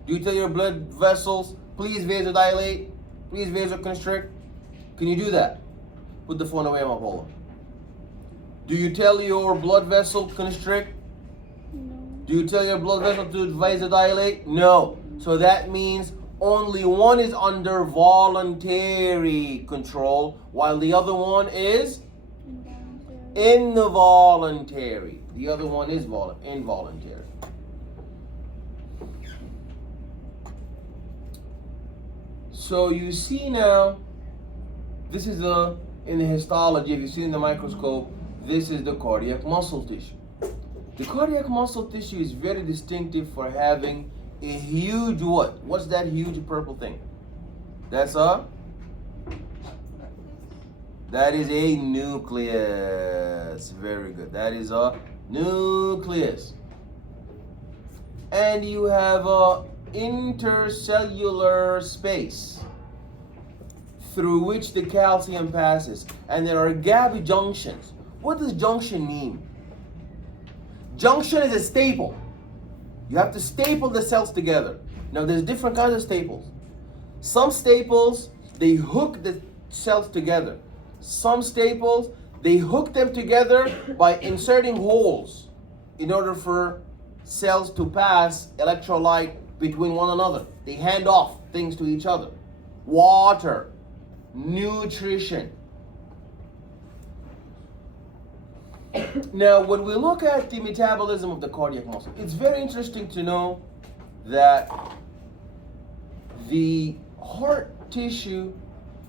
Do you tell your blood vessels, please vasodilate, please vasoconstrict? Can you do that? Put the phone away, Amapola. Do you tell your blood vessel constrict? No. Do you tell your blood vessel to vasodilate? No. So that means only one is under voluntary control, while the other one is involuntary. The other one is involuntary. So you see now, this is in the histology, if you see in the microscope, this is the cardiac muscle tissue. The cardiac muscle tissue is very distinctive for having a huge what? What's that huge purple thing? That is a nucleus. Very good. That is a nucleus. And you have a intercellular space through which the calcium passes. And there are gap junctions. What does junction mean? Junction is a staple. You have to staple the cells together. Now there's different kinds of staples. Some staples, they hook the cells together. Some staples, they hook them together by inserting holes in order for cells to pass electrolyte between one another. They hand off things to each other. Water, nutrition. Now, when we look at the metabolism of the cardiac muscle, it's very interesting to know that the heart tissue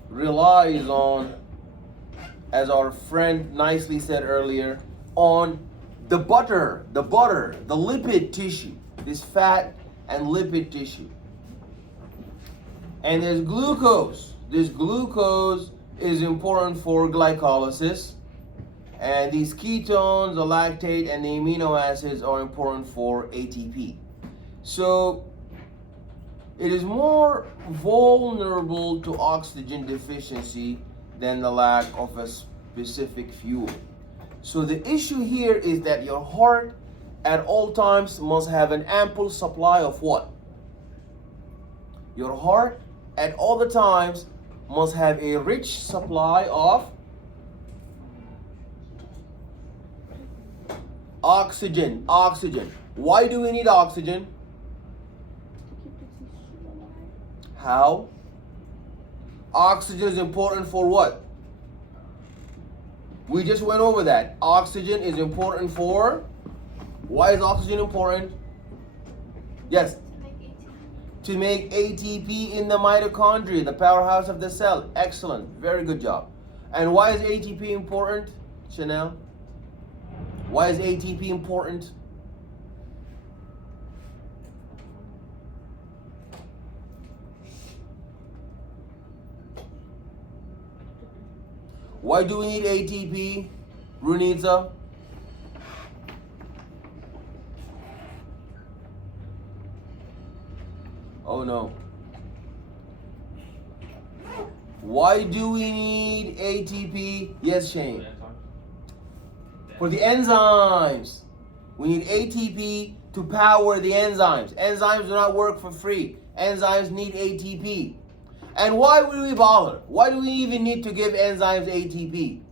relies on, as our friend nicely said earlier, on the lipid tissue, this fat and lipid tissue. And there's glucose. This glucose is important for glycolysis. And these ketones, the lactate, and the amino acids are important for ATP. So it is more vulnerable to oxygen deficiency than the lack of a specific fuel. So the issue here is that your heart at all times must have an ample supply of what? Your heart at all the times must have a rich supply of oxygen. Why do we need oxygen? How? Oxygen is important for what? We just went over that. Oxygen is important for? Why is oxygen important? Yes. To make ATP in the mitochondria, the powerhouse of the cell. Excellent. Very good job. And why is ATP important, Chanel? Why is ATP important? Why do we need ATP, Runitza? Oh no. Why do we need ATP? Yes, Shane. For the enzymes. We need ATP to power the enzymes. Enzymes do not work for free. Enzymes need ATP. And why would we bother? Why do we even need to give enzymes ATP?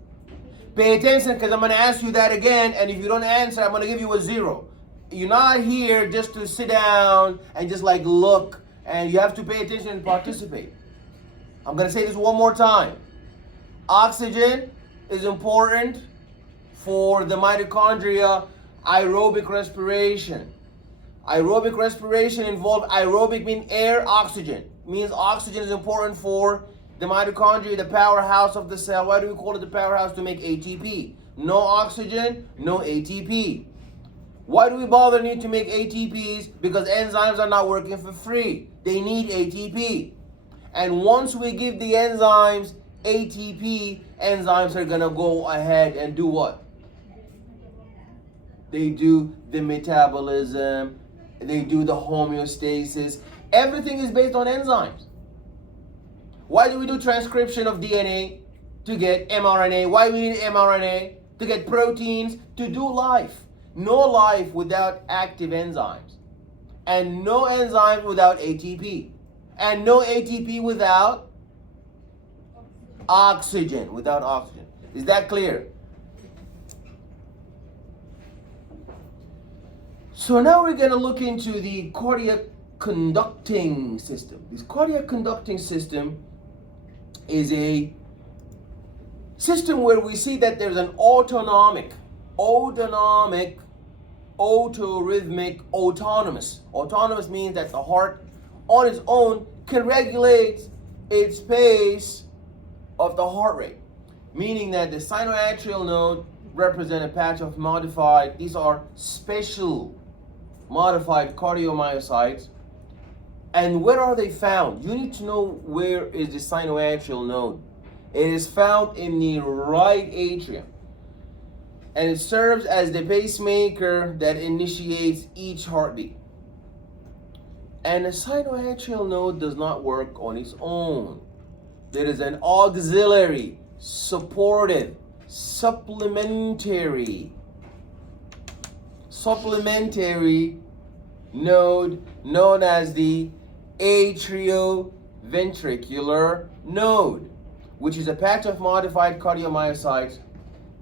Pay attention, because I'm going to ask you that again, and if you don't answer, I'm going to give you a 0. You're not here just to sit down and just like look, and you have to pay attention and participate. I'm going to say this one more time. Oxygen is important for the mitochondria aerobic respiration. Aerobic respiration involves aerobic means air, oxygen. Means oxygen is important for the mitochondria, the powerhouse of the cell. Why do we call it the powerhouse? To make ATP. No oxygen, no ATP. Why do we bother need to make ATPs? Because enzymes are not working for free. They need ATP. And once we give the enzymes ATP, enzymes are going to go ahead and do what? They do the metabolism. They do the homeostasis. Everything is based on enzymes. Why do we do transcription of DNA? To get mRNA. Why do we need mRNA? To get proteins, to do life. No life without active enzymes. And no enzymes without ATP. And no ATP without oxygen. Without oxygen. Is that clear? So now we're going to look into the cardiac conducting system. This cardiac conducting system is a system where we see that there's an autonomic, autorhythmic. Autonomous means that the heart on its own can regulate its pace of the heart rate, meaning that the sinoatrial node represent a patch of modified, these are special modified cardiomyocytes. And where are they found? You need to know where is the sinoatrial node. It is found in the right atrium, and it serves as the pacemaker that initiates each heartbeat. And the sinoatrial node does not work on its own. There is an auxiliary, supportive, supplementary node known as the atrioventricular node, which is a patch of modified cardiomyocytes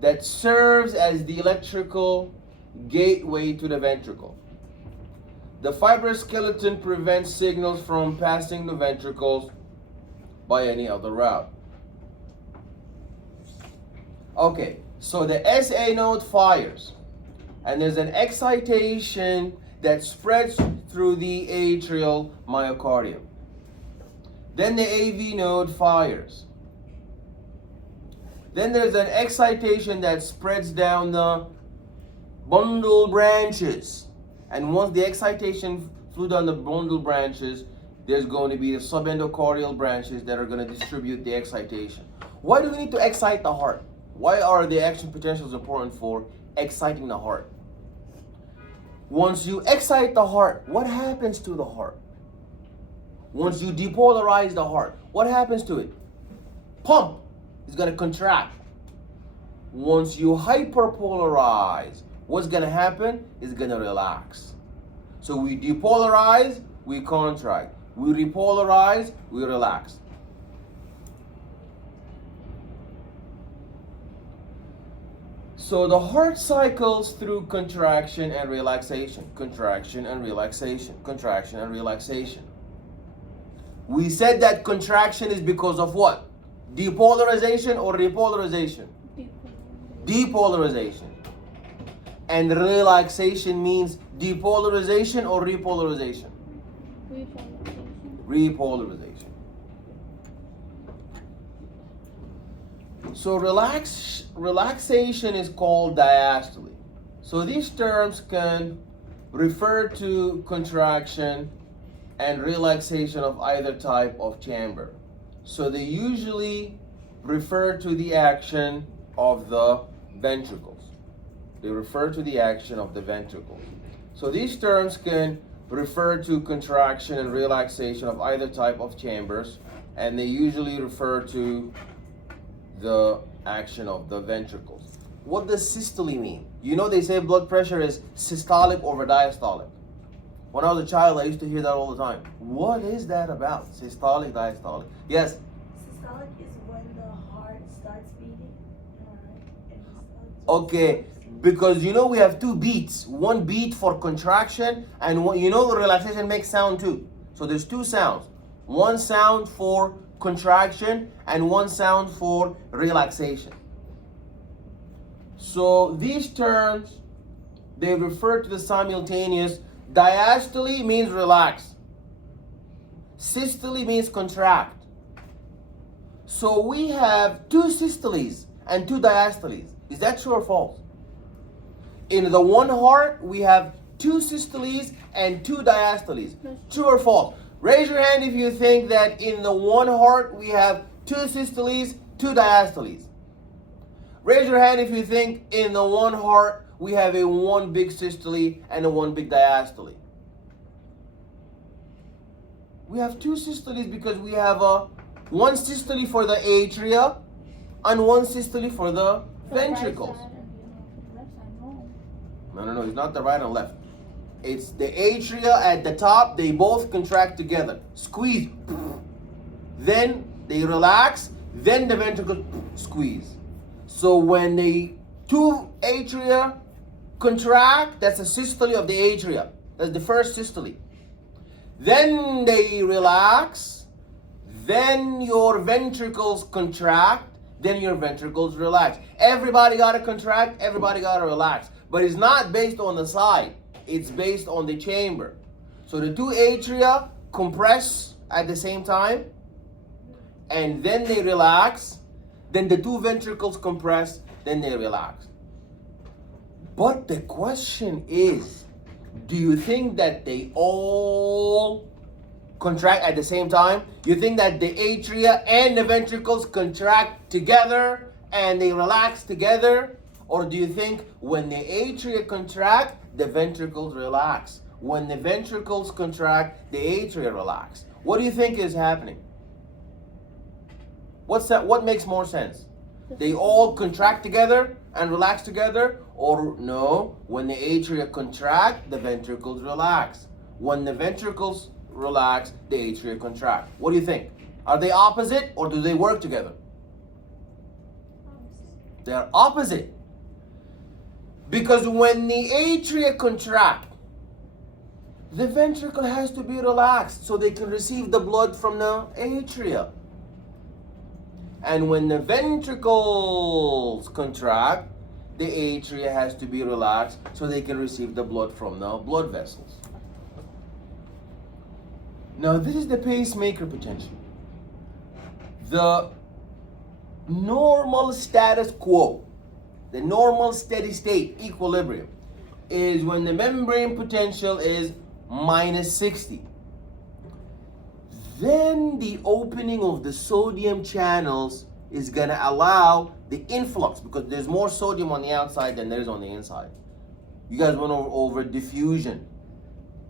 that serves as the electrical gateway to the ventricle. The fibrous skeleton prevents signals from passing the ventricles by any other route. Okay, so the SA node fires, and there's an excitation that spreads through the atrial myocardium. Then the AV node fires. Then there's an excitation that spreads down the bundle branches. And once the excitation flew down the bundle branches, there's going to be the subendocardial branches that are going to distribute the excitation. Why do we need to excite the heart? Why are the action potentials important for exciting the heart? Once you excite the heart, what happens to the heart? Once you depolarize the heart, what happens to it? Pump is going to contract. Once you hyperpolarize, what's going to happen? It's going to relax. So we depolarize, we contract. We repolarize, we relax. So the heart cycles through contraction and relaxation, contraction and relaxation, contraction and relaxation. We said that contraction is because of what? Depolarization or repolarization? Depolarization. And relaxation means depolarization or repolarization? Repolarization. So relaxation is called diastole. So these terms can refer to contraction and relaxation of either type of chamber. So they usually refer to the action of the ventricles. They refer to the action of the ventricles. So these terms can refer to contraction and relaxation of either type of chambers, and they usually refer to the action of the ventricles. What does systole mean? You know they say blood pressure is systolic over diastolic. When I was a child, I used to hear that all the time. What is that about? Systolic, diastolic. Yes? Systolic is when the heart starts beating. Okay, because you know we have two beats. One beat for contraction, and one, you know the relaxation makes sound too. So there's two sounds. One sound for contraction and one sound for relaxation. So these terms, they refer to the simultaneous. Diastole means relax. Systole means contract. So we have two systoles and two diastoles. Is that true or false? In the one heart, we have two systoles and two diastoles. True or false? Raise your hand if you think that in the one heart we have two systoles, two diastoles. Raise your hand if you think in the one heart we have a one big systole and a one big diastole. We have two systoles because we have one systole for the atria and one systole for the ventricles. No, it's not the right and left. It's the atria at the top, they both contract together. Squeeze. Then they relax, then the ventricles squeeze. So when the two atria contract, that's a systole of the atria. That's the first systole. Then they relax, then your ventricles contract, then your ventricles relax. Everybody gotta contract, everybody gotta relax. But it's not based on the side, it's based on the chamber. So the two atria compress at the same time, and then they relax, then the two ventricles compress, then they relax. But the question is, do you think that they all contract at the same time? You think that the atria and the ventricles contract together and they relax together? Or do you think when the atria contract, the ventricles relax? When the ventricles contract, the atria relax? What do you think is happening? What's that? What makes more sense? They all contract together and relax together? Or no, when the atria contract, the ventricles relax. When the ventricles relax, the atria contract. What do you think? Are they opposite or do they work together? They are opposite. Because when the atria contract, the ventricle has to be relaxed so they can receive the blood from the atria. And when the ventricles contract, the atria has to be relaxed so they can receive the blood from the blood vessels. Now this is the pacemaker potential. The normal status quo, the normal steady state equilibrium, is when the membrane potential is minus 60. Then the opening of the sodium channels is going to allow the influx, because there's more sodium on the outside than there is on the inside. You guys went over diffusion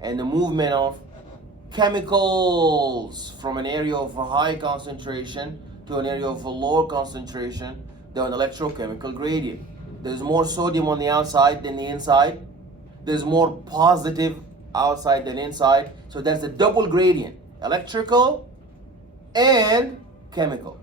and the movement of chemicals from an area of a high concentration to an area of a lower concentration, the electrochemical gradient. There's more sodium on the outside than the inside. There's more positive outside than inside. So that's a double gradient, electrical and chemical.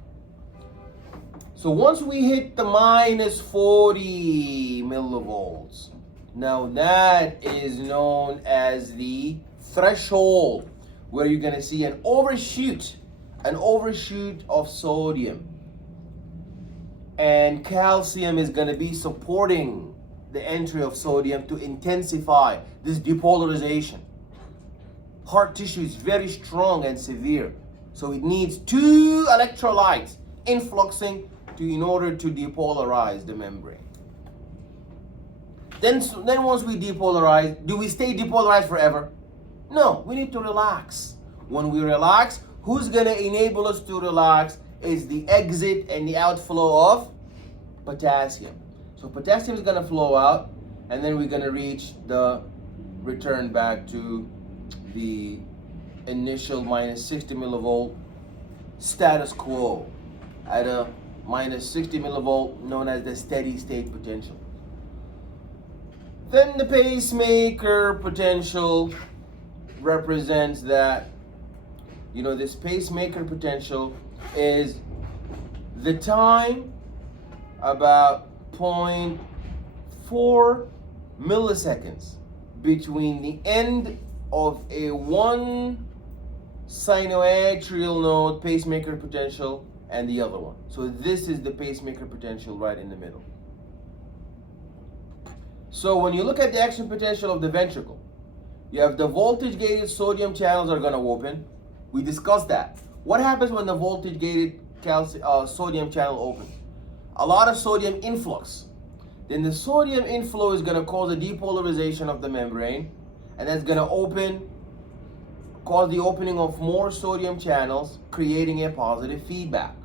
So once we hit the minus 40 millivolts, now that is known as the threshold, where you're going to see an overshoot of sodium. And calcium is going to be supporting the entry of sodium to intensify this depolarization. Heart tissue is very strong and severe, so it needs two electrolytes influxing in order to depolarize the membrane. Then once we depolarize, do we stay depolarized forever? No, we need to relax. When we relax, who's going to enable us to relax is the exit and the outflow of potassium. So potassium is going to flow out, and then we're going to reach the return back to the initial minus 60 millivolt status quo at a minus 60 millivolt, known as the steady state potential. Then the pacemaker potential represents that, this pacemaker potential is the time about 0.4 milliseconds between the end of a one sinoatrial node pacemaker potential and the other one. So this is the pacemaker potential right in the middle. So when you look at the action potential of the ventricle, you have the voltage gated sodium channels are going to open. We discussed that. What happens when the voltage gated sodium channel opens? A lot of sodium influx. Then the sodium inflow is going to cause a depolarization of the membrane, and that's going to cause the opening of more sodium channels, creating a positive feedback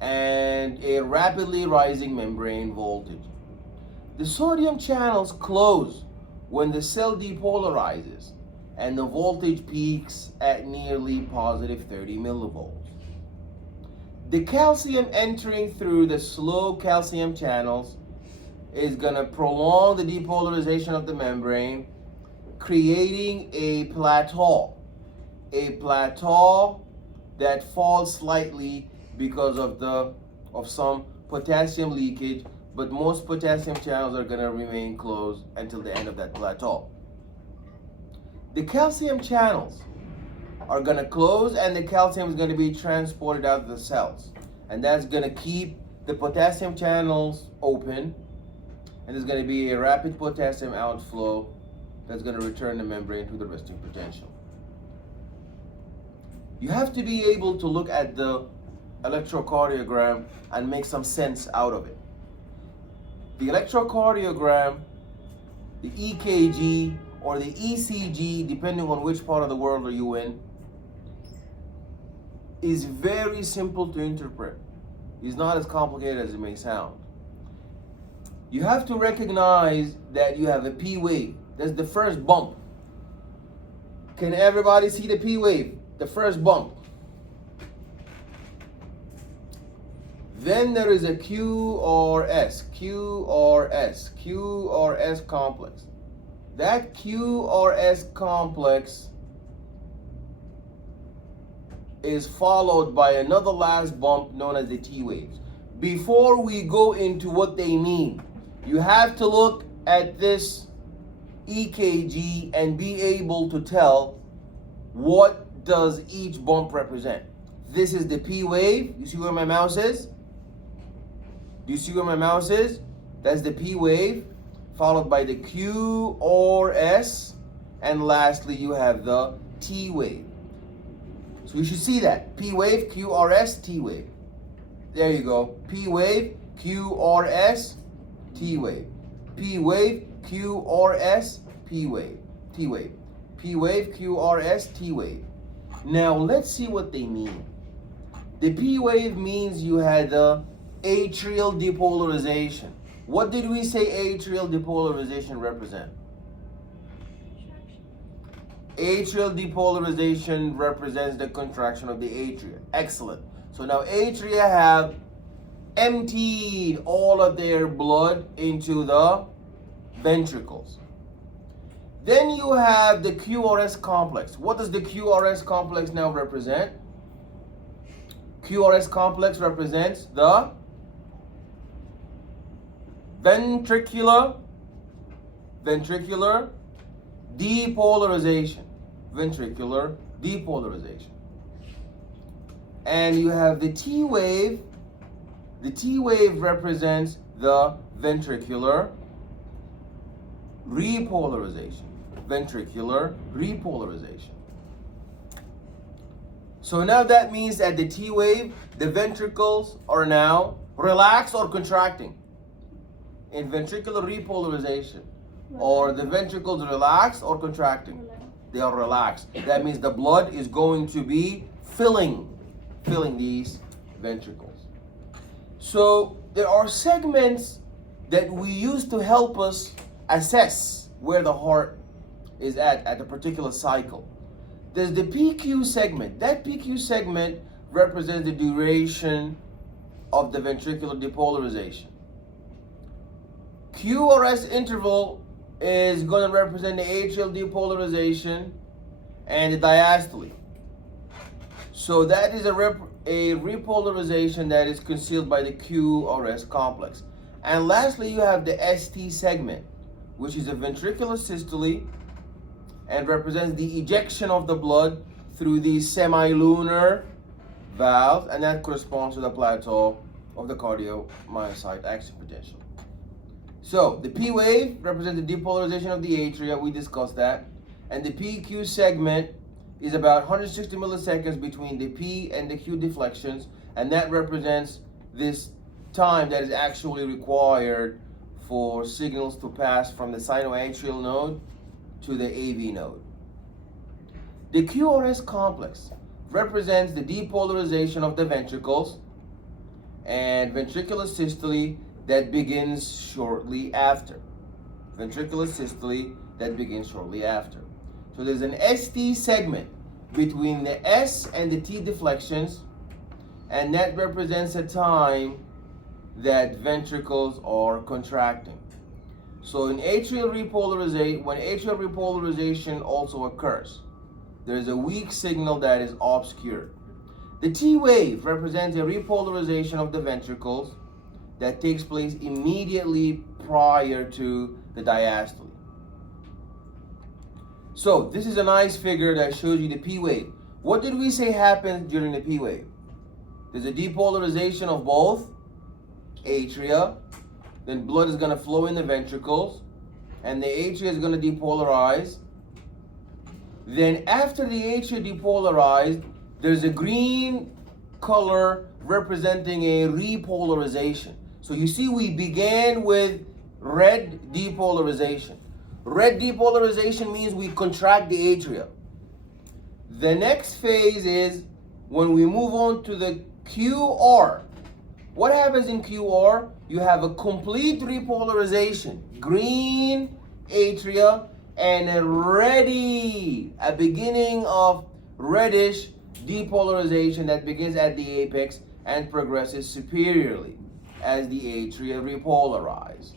and a rapidly rising membrane voltage. The sodium channels close when the cell depolarizes and the voltage peaks at nearly positive 30 millivolts. The calcium entering through the slow calcium channels is going to prolong the depolarization of the membrane, creating a plateau that falls slightly because of some potassium leakage but most potassium channels are going to remain closed until the end of that plateau. The calcium channels are going to close, and the calcium is going to be transported out of the cells. And that's going to keep the potassium channels open, and there's going to be a rapid potassium outflow that's going to return the membrane to the resting potential. You have to be able to look at the electrocardiogram and make some sense out of it. The electrocardiogram, the EKG, or the ECG, depending on which part of the world are you in, is very simple to interpret. It's not as complicated as it may sound. You have to recognize that you have a P wave. That's the first bump. Can everybody see the P wave? The first bump. Then there is a Q or S complex. That Q or S complex is followed by another last bump known as the T waves. Before we go into what they mean, you have to look at this EKG and be able to tell what does each bump represent. This is the P wave. You see where my mouse is? Do you see where my mouse is? That's the P wave, followed by the Q or S, and lastly you have the T wave. So you should see that. P wave, Q or S, T wave. There you go. P wave, Q or S, T wave. P wave, Q or S, P wave. T wave. P wave, Q or S, T wave. Now let's see what they mean. The P wave means you had the atrial depolarization. What did we say atrial depolarization represent? Atrial depolarization represents the contraction of the atria. Excellent. So now atria have emptied all of their blood into the ventricles. Then you have the QRS complex. What does the QRS complex now represent? QRS complex represents the ventricular depolarization. Ventricular depolarization. And you have the T wave. The T wave represents the ventricular repolarization. Ventricular repolarization. So now that means at the T wave, the ventricles are now relaxed or contracting. In ventricular repolarization, or the ventricles relaxed or contracting? They are relaxed. That means the blood is going to be filling these ventricles. So there are segments that we use to help us assess where the heart is at a particular cycle. There's the PQ segment. That PQ segment represents the duration of the ventricular depolarization. Q or S interval is going to represent the atrial depolarization and the diastole. So that is a repolarization that is concealed by the Q or S complex. And lastly, you have the ST segment, which is a ventricular systole and represents the ejection of the blood through the semilunar valves, and that corresponds to the plateau of the cardiomyocyte action potential. So the P wave represents the depolarization of the atria, we discussed that, and the PQ segment is about 160 milliseconds between the P and the Q deflections, and that represents this time that is actually required for signals to pass from the sinoatrial node to the AV node. The QRS complex represents the depolarization of the ventricles and ventricular systole that begins shortly after. Ventricular systole that begins shortly after. So there's an ST segment between the S and the T deflections, and that represents a time that ventricles are contracting. So in atrial repolarization, when atrial repolarization also occurs, there is a weak signal that is obscured. The T wave represents a repolarization of the ventricles that takes place immediately prior to the diastole. So this is a nice figure that shows you the P wave. What did we say happens during the P wave? There's a depolarization of both atria, then blood is going to flow in the ventricles, and the atria is going to depolarize. Then after the atria depolarized, there's a green color representing a repolarization. So you see we began with red depolarization. Red depolarization means we contract the atria. The next phase is when we move on to the QR. What happens in QR? You have a complete repolarization. Green atria and a beginning of reddish depolarization that begins at the apex and progresses superiorly as the atria repolarize.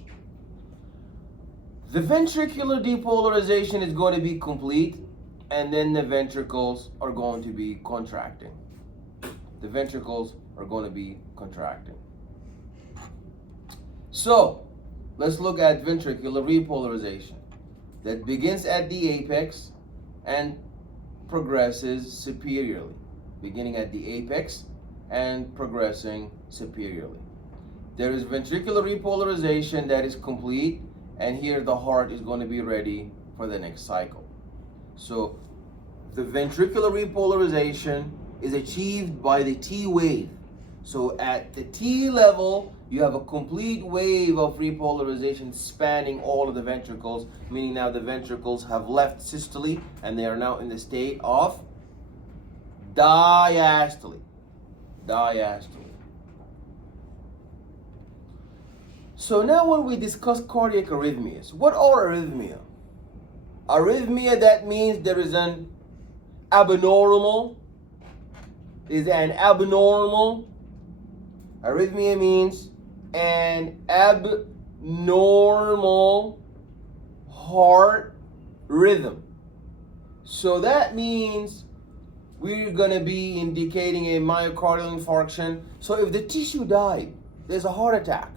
The ventricular depolarization is going to be complete, and then the ventricles are going to be contracting. The ventricles are going to be contracting. So, let's look at ventricular repolarization that begins at the apex and progresses superiorly, beginning at the apex and progressing superiorly. There is ventricular repolarization that is complete, and here the heart is going to be ready for the next cycle. So the ventricular repolarization is achieved by the T wave. So at the T level, you have a complete wave of repolarization spanning all of the ventricles, meaning now the ventricles have left systole and they are now in the state of diastole. Diastole. So now when we discuss cardiac arrhythmias, what are arrhythmia? Arrhythmia, that means there is an abnormal. Arrhythmia means an abnormal heart rhythm. So that means we're going to be indicating a myocardial infarction. So if the tissue died, there's a heart attack.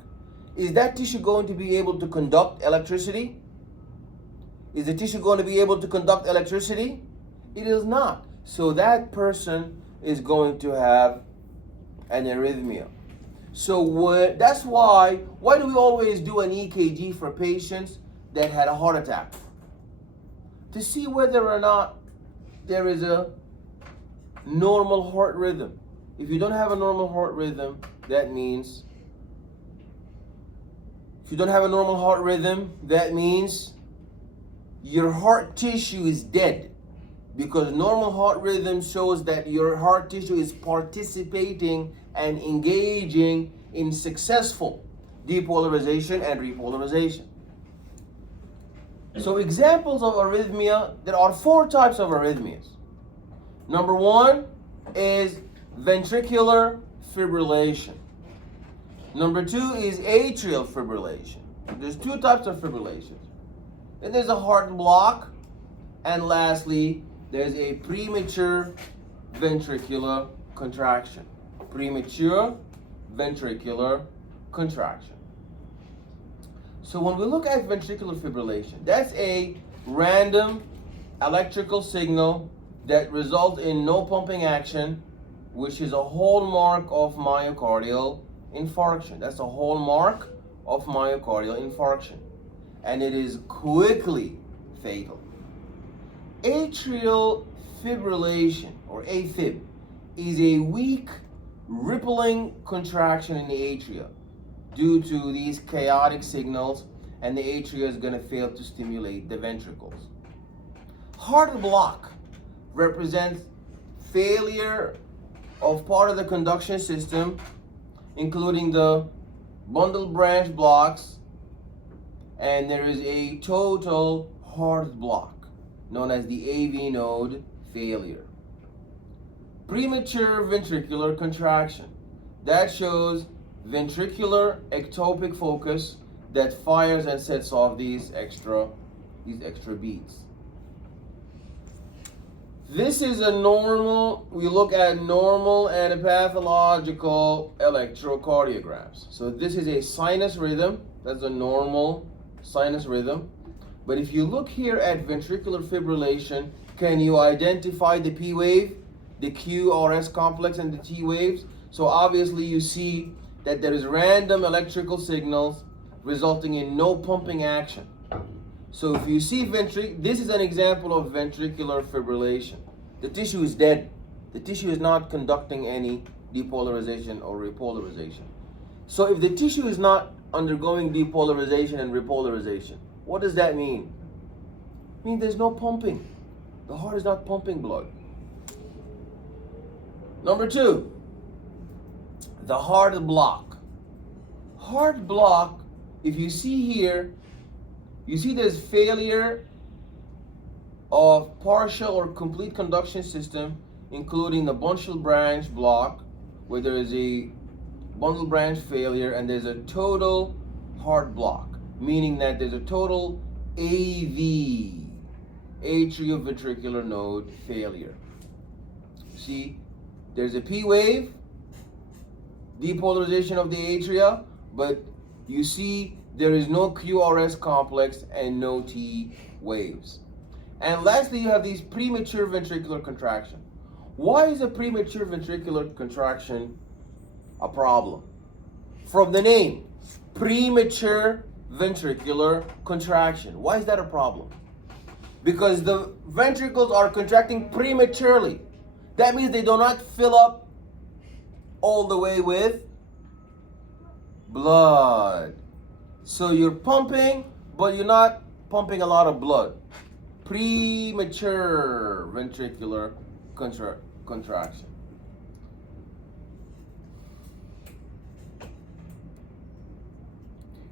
Is that tissue going to be able to conduct electricity? Is the tissue going to be able to conduct electricity? It is not. So that person is going to have an arrhythmia. So that's why do we always do an EKG for patients that had a heart attack? To see whether or not there is a normal heart rhythm. If you don't have a normal heart rhythm, that means your heart tissue is dead, because normal heart rhythm shows that your heart tissue is participating and engaging in successful depolarization and repolarization. So examples of arrhythmia, there are 4 types of arrhythmias. Number 1 is ventricular fibrillation. Number 2 is atrial fibrillation. There's 2 types of fibrillations. Then there's a heart block. And lastly, there's a premature ventricular contraction. Premature ventricular contraction. So when we look at ventricular fibrillation, that's a random electrical signal that results in no pumping action, which is a hallmark of myocardial infarction. That's a hallmark of myocardial infarction. And it is quickly fatal. Atrial fibrillation, or AFib, is a weak rippling contraction in the atria due to these chaotic signals, and the atria is going to fail to stimulate the ventricles. Heart block represents failure of part of the conduction system, including the bundle branch blocks, and there is a total heart block known as the AV node failure. Premature ventricular contraction, that shows ventricular ectopic focus that fires and sets off these extra beats. This is a normal, we look at normal and pathological electrocardiograms. So this is a sinus rhythm. That's a normal sinus rhythm. But if you look here at ventricular fibrillation, can you identify the P wave, the QRS complex, and the T waves? So obviously you see that there is random electrical signals resulting in no pumping action. So if you see this is an example of ventricular fibrillation. The tissue is dead. The tissue is not conducting any depolarization or repolarization. So if the tissue is not undergoing depolarization and repolarization, what does that mean? It means there's no pumping. The heart is not pumping blood. Number 2, the heart block. Heart block, if you see here, you see there's failure of partial or complete conduction system, including the bundle branch block, where there is a bundle branch failure, and there's a total heart block, meaning that there's a total AV, atrioventricular node failure. See, there's a P wave, depolarization of the atria, but you see there is no QRS complex and no T waves. And lastly, you have these premature ventricular contraction. Why is a premature ventricular contraction a problem? From the name, premature ventricular contraction. Why is that a problem? Because the ventricles are contracting prematurely. That means they do not fill up all the way with blood. So you're pumping, but you're not pumping a lot of blood. Premature ventricular contraction.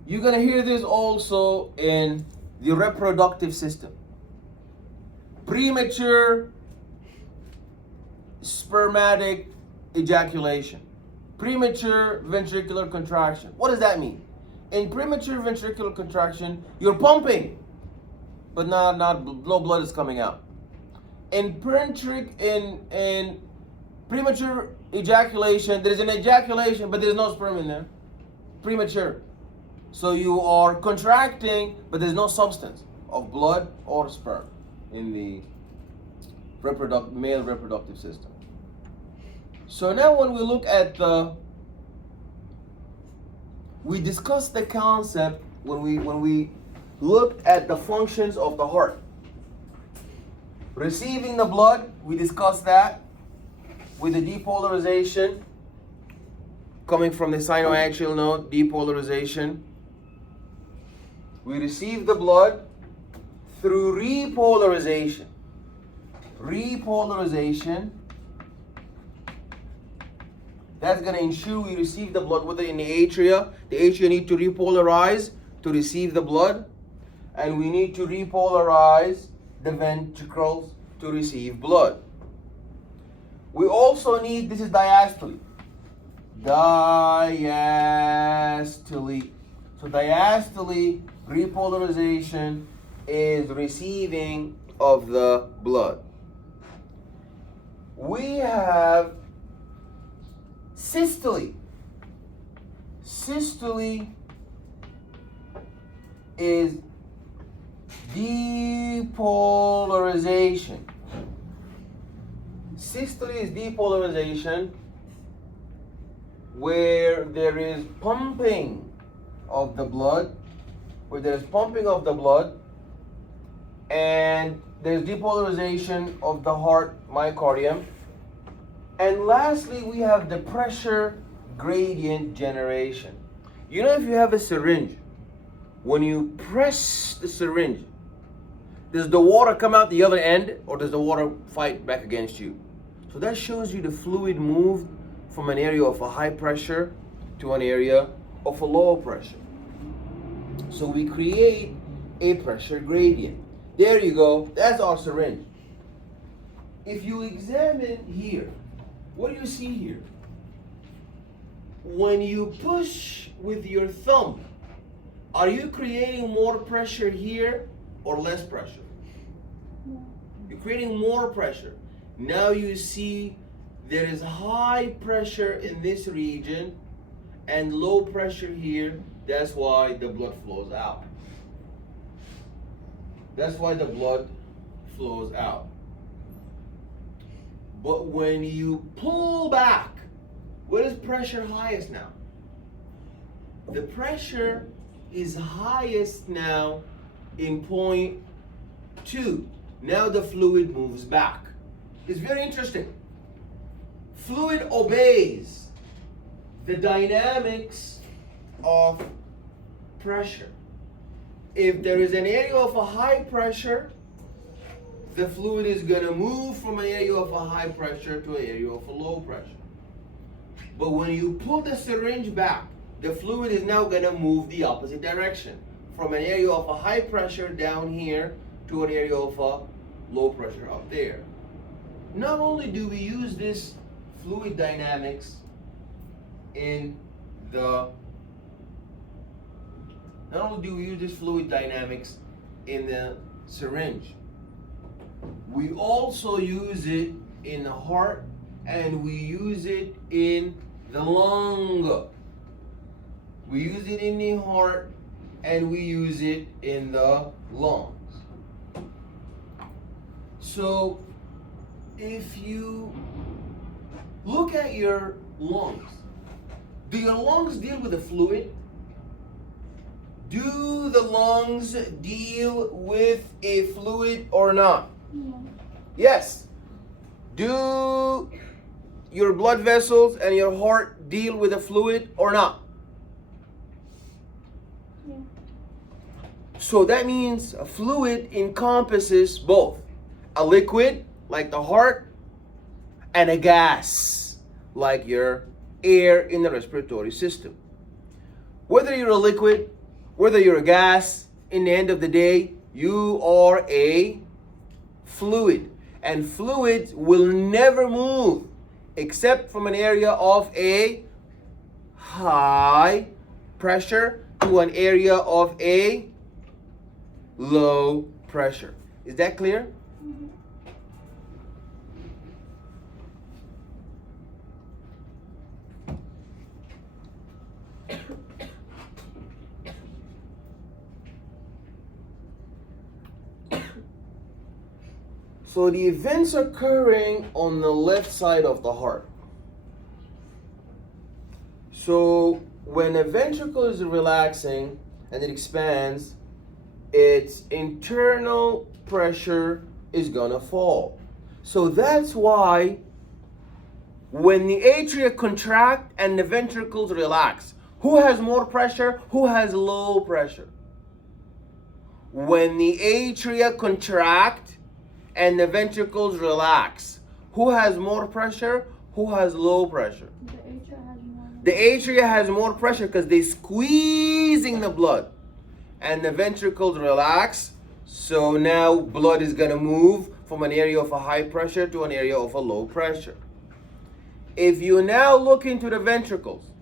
You're going to hear this also in the reproductive system. Premature spermatic ejaculation. Premature ventricular contraction. What does that mean? In premature ventricular contraction, you're pumping, but no blood is coming out. In premature ejaculation, there's an ejaculation, but there's no sperm in there. Premature. So you are contracting, but there's no substance of blood or sperm in the male reproductive system. So now when we look at we discussed the concept when we looked at the functions of the heart. Receiving the blood, we discussed that with the depolarization coming from the sinoatrial node, depolarization. We receive the blood through repolarization. Repolarization. That's going to ensure we receive the blood, whether in the atria. The atria need to repolarize to receive the blood. And we need to repolarize the ventricles to receive blood. We also need, this is diastole. Diastole. So diastole repolarization is receiving of the blood. We have systole. Systole is depolarization. Systole is depolarization where there is pumping of the blood, and there's depolarization of the heart myocardium. And lastly, we have the pressure gradient generation. You know, if you have a syringe, when you press the syringe, does the water come out the other end, or does the water fight back against you? So that shows you the fluid moved from an area of a high pressure to an area of a low pressure. So we create a pressure gradient. There you go, that's our syringe. If you examine here, what do you see here? When you push with your thumb, are you creating more pressure here or less pressure? You're creating more pressure. Now you see there is high pressure in this region and low pressure here. That's why the blood flows out. That's why the blood flows out. But when you pull back, what is pressure highest now? The pressure is highest now in point 2. Now the fluid moves back. It's very interesting. Fluid obeys the dynamics of pressure. If there is an area of a high pressure, the fluid is going to move from an area of a high pressure to an area of a low pressure. But when you pull the syringe back, the fluid is now going to move the opposite direction, from an area of a high pressure down here to an area of a low pressure up there. Not only do we use this fluid dynamics in the syringe, we also use it in the heart, and we use it in the lung. We use it in the heart, and we use it in the lungs. So if you look at your lungs, do your lungs deal with the fluid? Do the lungs deal with a fluid or not? Yes. Do your blood vessels and your heart deal with a fluid or not? Yeah. So that means a fluid encompasses both a liquid, like the heart, and a gas, like your air in the respiratory system. Whether you're a liquid, whether you're a gas, in the end of the day, you are a fluid. And fluids will never move except from an area of a high pressure to an area of a low pressure. Is that clear? Mm-hmm. So the events occurring on the left side of the heart. So when a ventricle is relaxing and it expands, its internal pressure is gonna fall. So that's why when the atria contract and the ventricles relax, who has more pressure? Who has low pressure? When the atria contract and the ventricles relax, who has more pressure? Who has low pressure? The atria has more. The atria has more pressure because they're squeezing the blood, and the ventricles relax. So now blood is going to move from an area of a high pressure to an area of a low pressure. If you now look into the ventricles,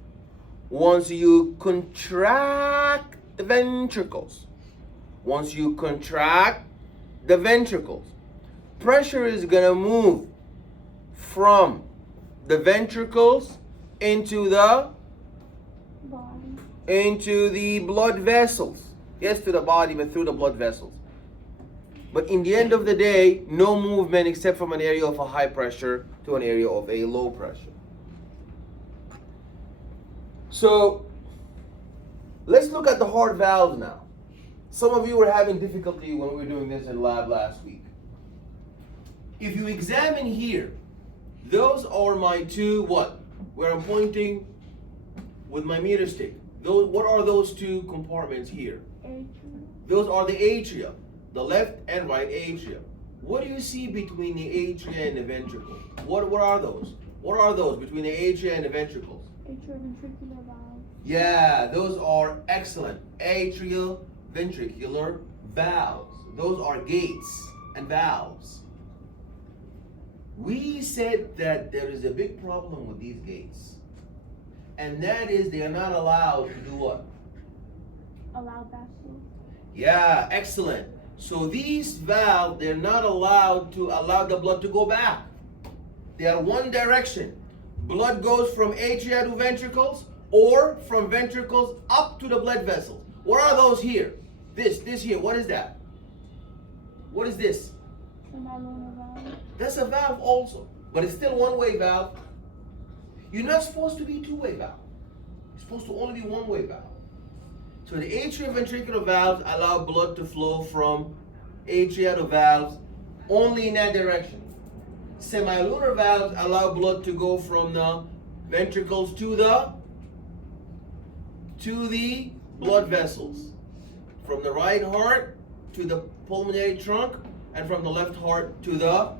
once you contract the ventricles, pressure is going to move from the ventricles into the blood vessels. Yes, to the body, but through the blood vessels. But in the end of the day, no movement except from an area of a high pressure to an area of a low pressure. So let's look at the heart valves now. Some of you were having difficulty when we were doing this in lab last week. If you examine here, those are my two what? Where I'm pointing with my meter stick. What are those two compartments here? Atria. Those are the atria, the left and right atria. What do you see between the atria and the ventricle? What are those? What are those between the atria and the ventricles? Atrioventricular valve. Yeah, those are excellent. Atrioventricular valves. Those are gates and valves. We said that there is a big problem with these gates. And that is they are not allowed to do what? Allow vessels. Yeah, excellent. So these valves, they're not allowed to allow the blood to go back. They are one direction. Blood goes from atria to ventricles or from ventricles up to the blood vessels. What are those here? This here, what is that? What is this? Semilunar valve. That's a valve also, but it's still one-way valve. You're not supposed to be two-way valve. You're supposed to only be one-way valve. So the atrioventricular valves allow blood to flow from atria to valves only in that direction. Semilunar valves allow blood to go from the ventricles to the blood vessels. From the right heart to the pulmonary trunk, and from the left heart to the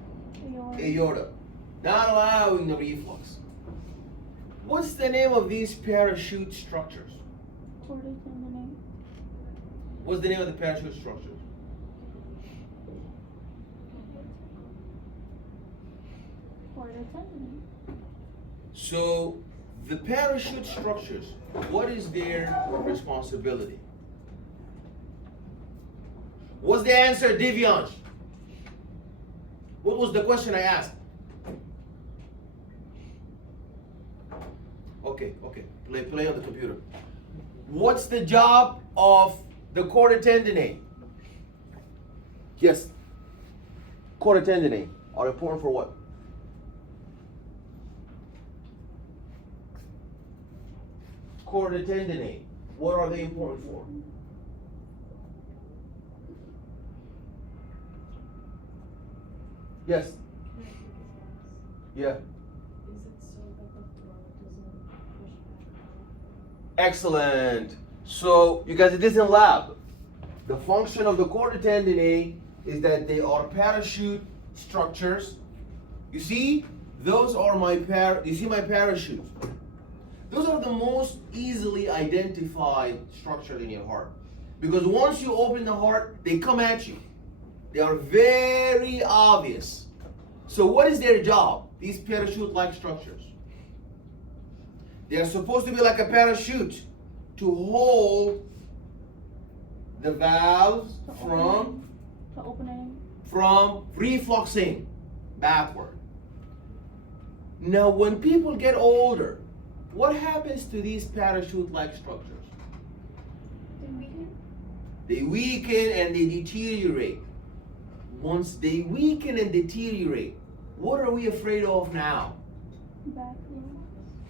aorta. Not allowing the reflux. What's the name of these parachute structures? Chordae tendinate. What's the name of the parachute structures? Chordae tendinate. So the parachute structures, what is their responsibility? What's the answer, Divyansh? What was the question I asked? Okay, play on the computer. What's the job of the chordae tendinae? Yes, chordae tendinae are important for what? Chordae tendinae, what are they important for? Yes. Yeah. Is it so that the flow doesn't push back? Excellent. So you guys did this in lab. The function of the chordae tendinae is that they are parachute structures. You see, those are you see my parachutes. Those are the most easily identified structures in your heart. Because once you open the heart, they come at you. They are very obvious. So what is their job? These parachute-like structures. They are supposed to be like a parachute to hold the valves from refluxing backward. Now when people get older, what happens to these parachute-like structures? They weaken and they deteriorate. Once they weaken and deteriorate, what are we afraid of now?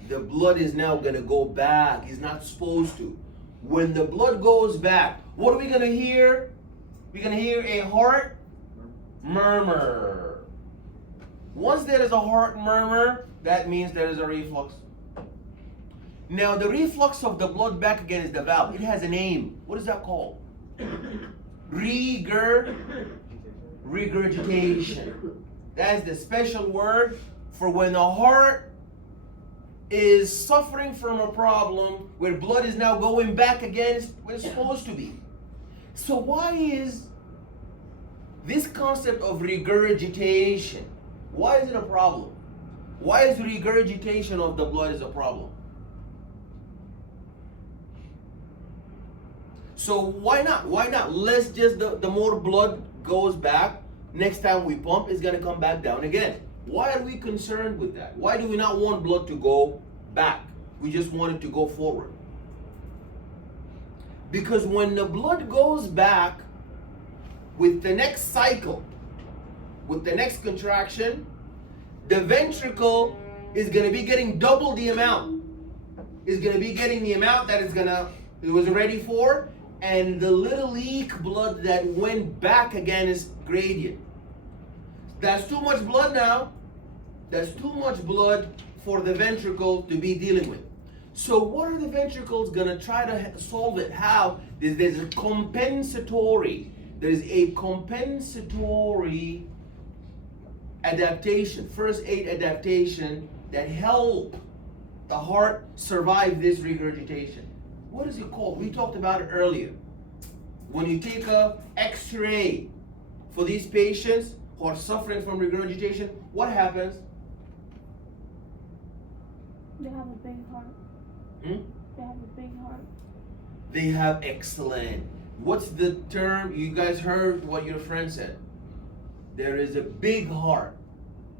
The blood is now going to go back. It's not supposed to. When the blood goes back, what are we going to hear? We're going to hear a heart murmur. Once there is a heart murmur, that means there is a reflux. Now the reflux of the blood back again is the valve. It has a name. What is that called? Regurgitation. That's the special word for when the heart is suffering from a problem where blood is now going back again where it's supposed to be. So why is this concept of regurgitation, why is it a problem? Why is regurgitation of the blood is a problem? So why not? Why not? Let's just, the more blood goes back, next time we pump, it's going to come back down again. Why are we concerned with that? Why do we not want blood to go back? We just want it to go forward. Because when the blood goes back with the next cycle, with the next contraction, the ventricle is going to be getting double the amount. It's going to be getting the amount that it was ready for, and the little leak blood that went back again is gradient. That's too much blood now. That's too much blood for the ventricle to be dealing with. So what are the ventricles going to try to solve it? How? There's a compensatory adaptation, first aid adaptation that help the heart survive this regurgitation. What is it called? We talked about it earlier. When you take a X-ray for these patients who are suffering from regurgitation, what happens? They have a big heart. They have a big heart. They have excellent. What's the term? You guys heard what your friend said. There is a big heart.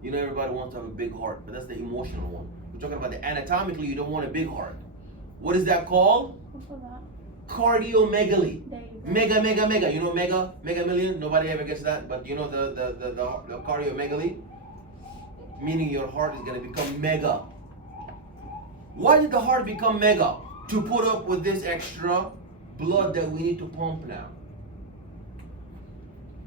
You know, everybody wants to have a big heart, but that's the emotional one. We're talking about the anatomically, you don't want a big heart. What is that called? What's that? Cardiomegaly. There you go. Mega, mega, mega. You know mega million? Nobody ever gets that. But you know the cardiomegaly? Meaning your heart is going to become mega. Why did the heart become mega? To put up with this extra blood that we need to pump now.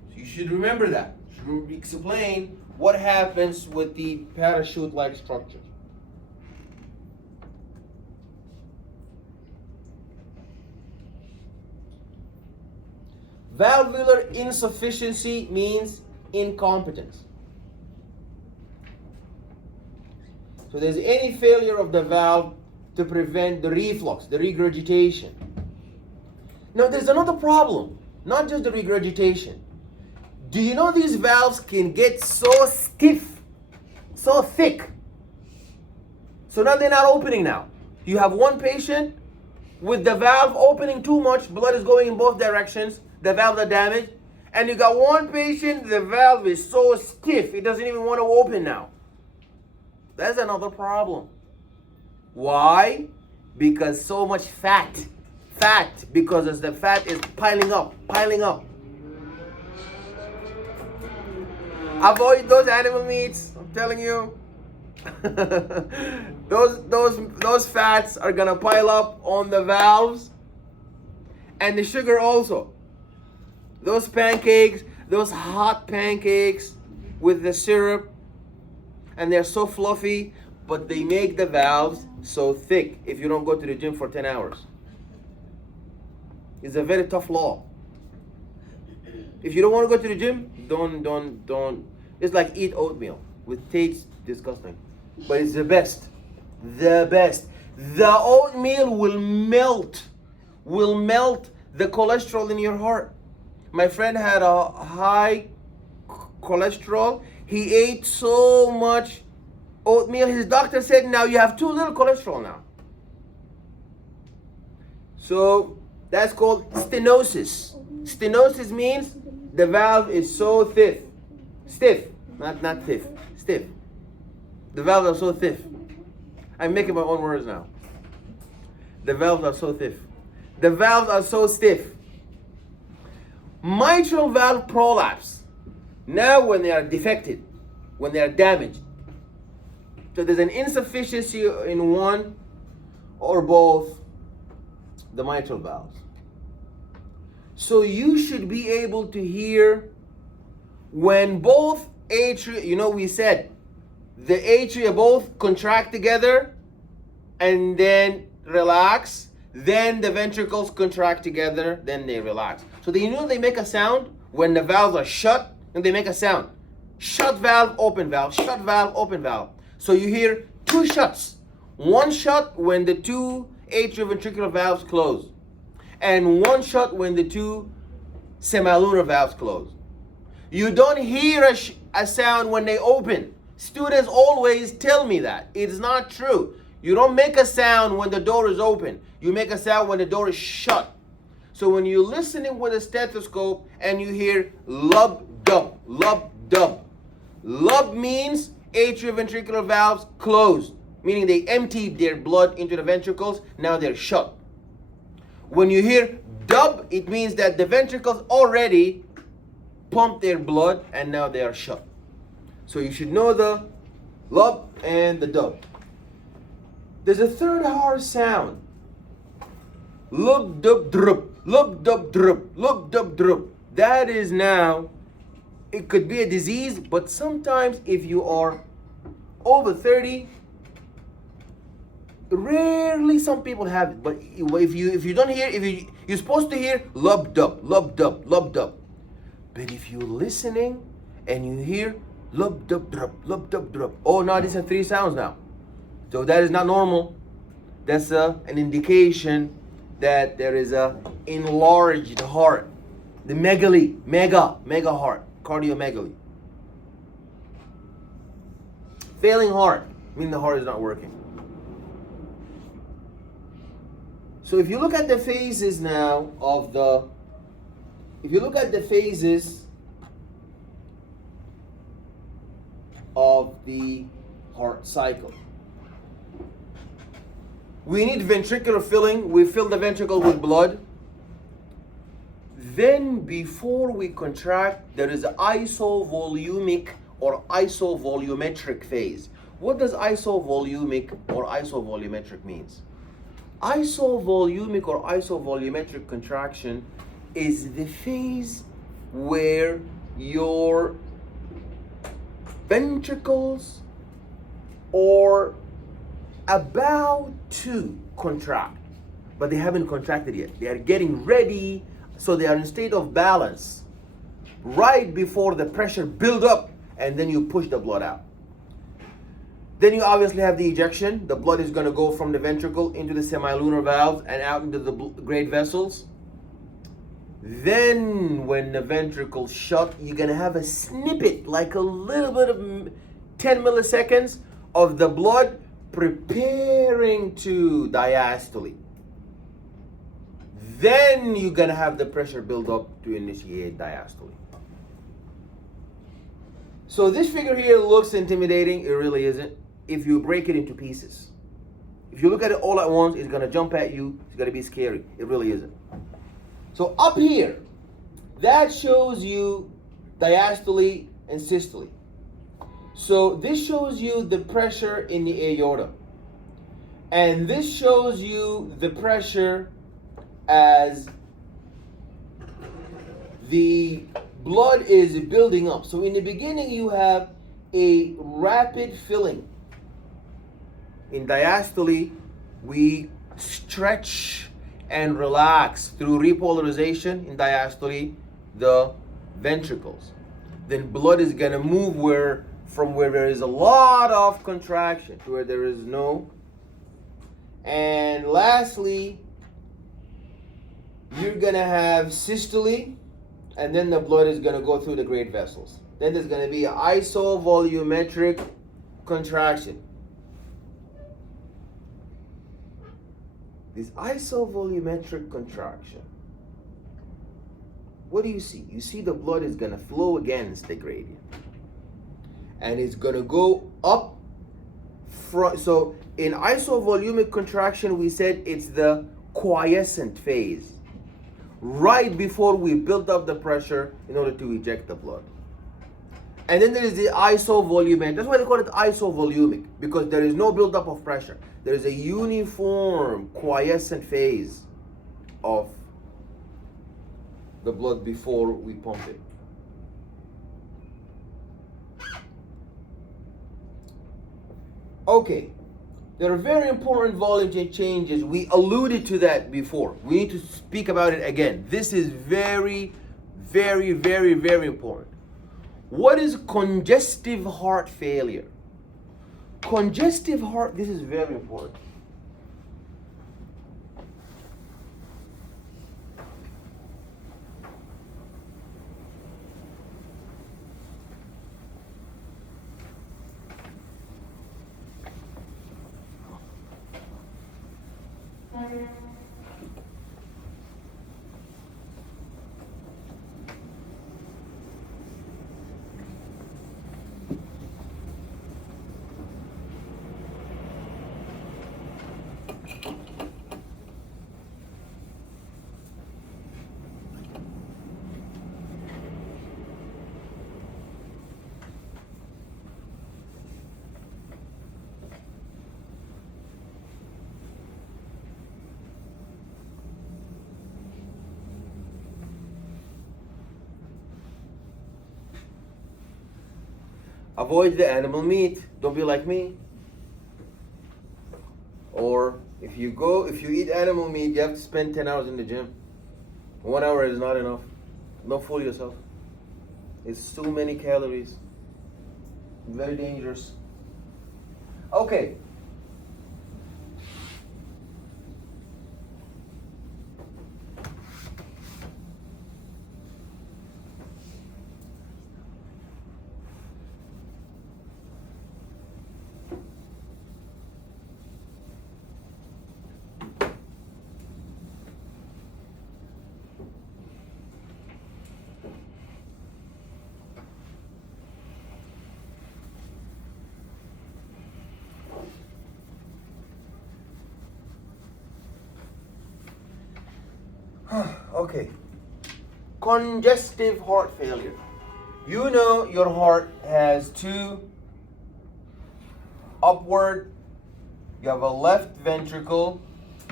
So you should remember that. You should explain what happens with the parachute-like structure. Valvular insufficiency means incompetence. So there's any failure of the valve to prevent the reflux, the regurgitation. Now there's another problem, not just the regurgitation. Do you know these valves can get so stiff, so thick? So now they're not opening now. You have one patient with the valve opening too much, blood is going in both directions, the valves are damaged. And you got one patient, the valve is so stiff, it doesn't even want to open now. That's another problem. Why? Because so much fat. Because as the fat is piling up. Avoid those animal meats, I'm telling you. those fats are gonna pile up on the valves and the sugar also. Those pancakes, those hot pancakes with the syrup, and they're so fluffy, but they make the valves so thick if you don't go to the gym for 10 hours. It's a very tough law. If you don't want to go to the gym, don't. It's like eat oatmeal, which tastes disgusting, but it's the best. The best. The oatmeal will melt the cholesterol in your heart. My friend had a high cholesterol. He ate so much oatmeal. His doctor said, now you have too little cholesterol now. So that's called stenosis. Stenosis means the valve is so stiff, not thick, stiff. The valves are so stiff. I'm making my own words now. The valves are so stiff. The valves are so stiff. Mitral valve prolapse. Now when they are defected, when they are damaged. So there's an insufficiency in one or both the mitral valves. So you should be able to hear when both atria, we said the atria both contract together and then relax, then the ventricles contract together, then they relax. So they make a sound when the valves are shut, and they make a sound. Shut valve, open valve, shut valve, open valve. So you hear two shuts. One shut when the two atrioventricular valves close, and one shut when the two semilunar valves close. You don't hear a sound when they open. Students always tell me that. It's not true. You don't make a sound when the door is open. You make a sound when the door is shut. So when you're listening with a stethoscope and you hear lub dub, lub dub. Lub means atrioventricular valves closed, meaning they emptied their blood into the ventricles, now they're shut. When you hear dub, it means that the ventricles already pumped their blood and now they are shut. So you should know the lub and the dub. There's a third hard sound. Lub dub drup, lub dub drup, lub dub drup. That is now, it could be a disease, but sometimes if you are over 30, rarely some people have it. But if you don't hear, you're supposed to hear lub dub, lub dub, lub dub. But if you're listening and you hear lub dub drup, lub dub drup, oh no, these are three sounds now. So that is not normal. That's an indication that there is a enlarged heart. The megaly, mega heart, cardiomegaly. Failing heart, meaning the heart is not working. So if you look at the phases now of the, of the heart cycle. We need ventricular filling. We fill the ventricle with blood. Then before we contract, there is isovolumic or isovolumetric phase. What does isovolumic or isovolumetric means? Isovolumic or isovolumetric contraction is the phase where your ventricles are about to contract, but they haven't contracted yet. They are getting ready, so they are in state of balance right before the pressure build up, and then you push the blood out. Then you obviously have the ejection. The blood is going to go from the ventricle into the semilunar valves and out into the great vessels. Then when the ventricles shut, you're going to have a snippet, like a little bit of 10 milliseconds of the blood preparing to diastole. Then you're going to have the pressure build up to initiate diastole. So this figure here looks intimidating. It really isn't if you break it into pieces. If you look at it all at once, it's going to jump at you. It's going to be scary. It really isn't. So up here, that shows you diastole and systole. So this shows you the pressure in the aorta. And this shows you the pressure as the blood is building up. So in the beginning, you have a rapid filling. In diastole, we stretch and relax through repolarization. In diastole, the ventricles. Then blood is going to move from where there is a lot of contraction to where there is no. And lastly, you're going to have systole, and then the blood is going to go through the great vessels. Then there's going to be an isovolumetric contraction. This isovolumetric contraction, what do you see? You see the blood is going to flow against the gradient. And it's going to go up front. So in isovolumic contraction, we said it's the quiescent phase, right before we build up the pressure in order to eject the blood. And then there is the isovolumetric. That's why they call it isovolumic, because there is no buildup of pressure. There is a uniform quiescent phase of the blood before we pump it. Okay, there are very important volume changes. We alluded to that before. We need to speak about it again. This is very, very, very, very important. What is congestive heart failure? Congestive heart, this is very important. Avoid the animal meat. Don't be like me. Or if you eat animal meat, you have to spend 10 hours in the gym. 1 hour is not enough. Don't fool yourself. It's too many calories. Very dangerous. Okay. Okay. Congestive heart failure. You know your heart has two upward. You have a left ventricle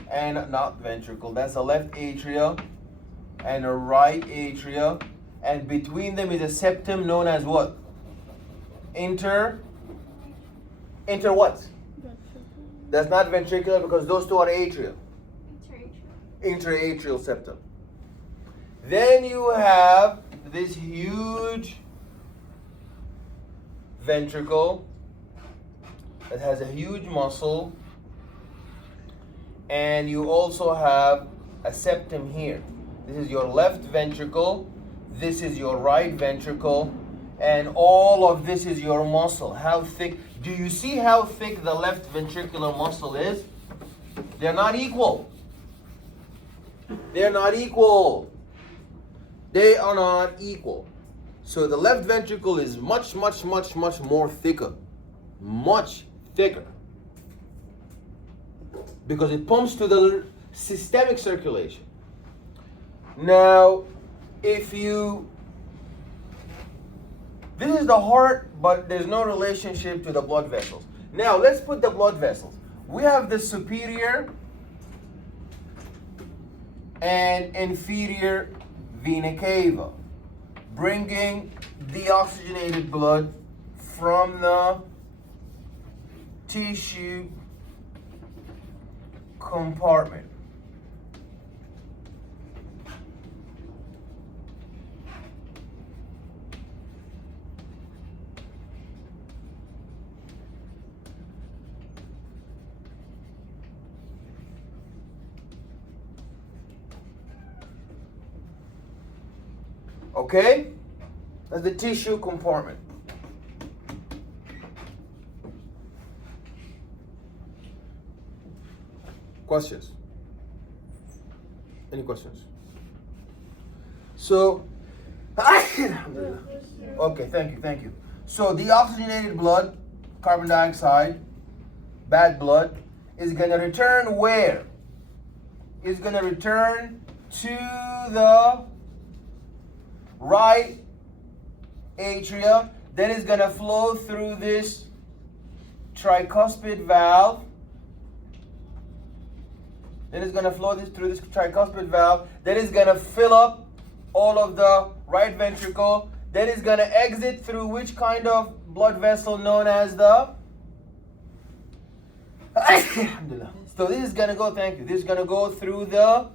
and not ventricle. That's a left atria and a right atria. And between them is a septum known as what? Inter what? That's not ventricular because those two are atria. Interatrial septum. Then you have this huge ventricle that has a huge muscle, and you also have a septum here. This is your left ventricle, this is your right ventricle, and all of this is your muscle. How thick? Do you see how thick the left ventricular muscle is? They're not equal. They're not equal. They are not equal. So the left ventricle is much more thicker. Much thicker. Because it pumps to the systemic circulation. Now, this is the heart, but there's no relationship to the blood vessels. Now, let's put the blood vessels. We have the superior and inferior vena cava, bringing deoxygenated blood from the tissue compartment. Okay? That's the tissue compartment. Questions? Any questions? So, okay, thank you. So, deoxygenated blood, carbon dioxide, bad blood, is going to return where? It's going to return to the right atria, then it's going to flow through this tricuspid valve. Then it's going to flow through this tricuspid valve. Then it's going to fill up all of the right ventricle. Then it's going to exit through which kind of blood vessel known as the... So this is going to go, thank you. This is going to go through the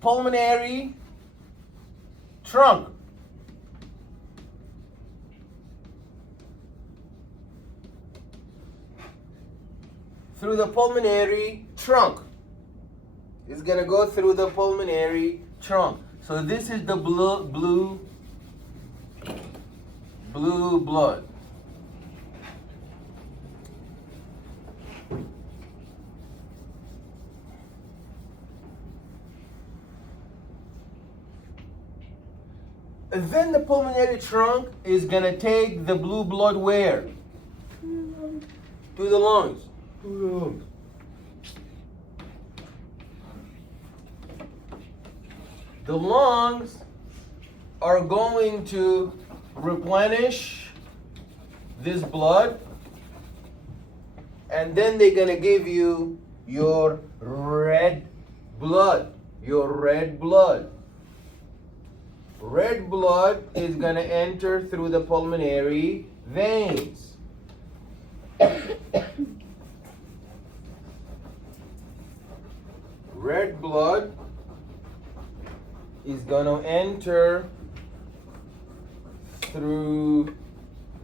pulmonary trunk. Through the pulmonary trunk. It's going to go through the pulmonary trunk. So this is the blue blood. And then the pulmonary trunk is going to take the blue blood where? To the lungs. To the lungs. The lungs are going to replenish this blood, and then they're going to give you your red blood. Your red blood. Red blood is going to enter through the pulmonary veins. Red blood is going to enter through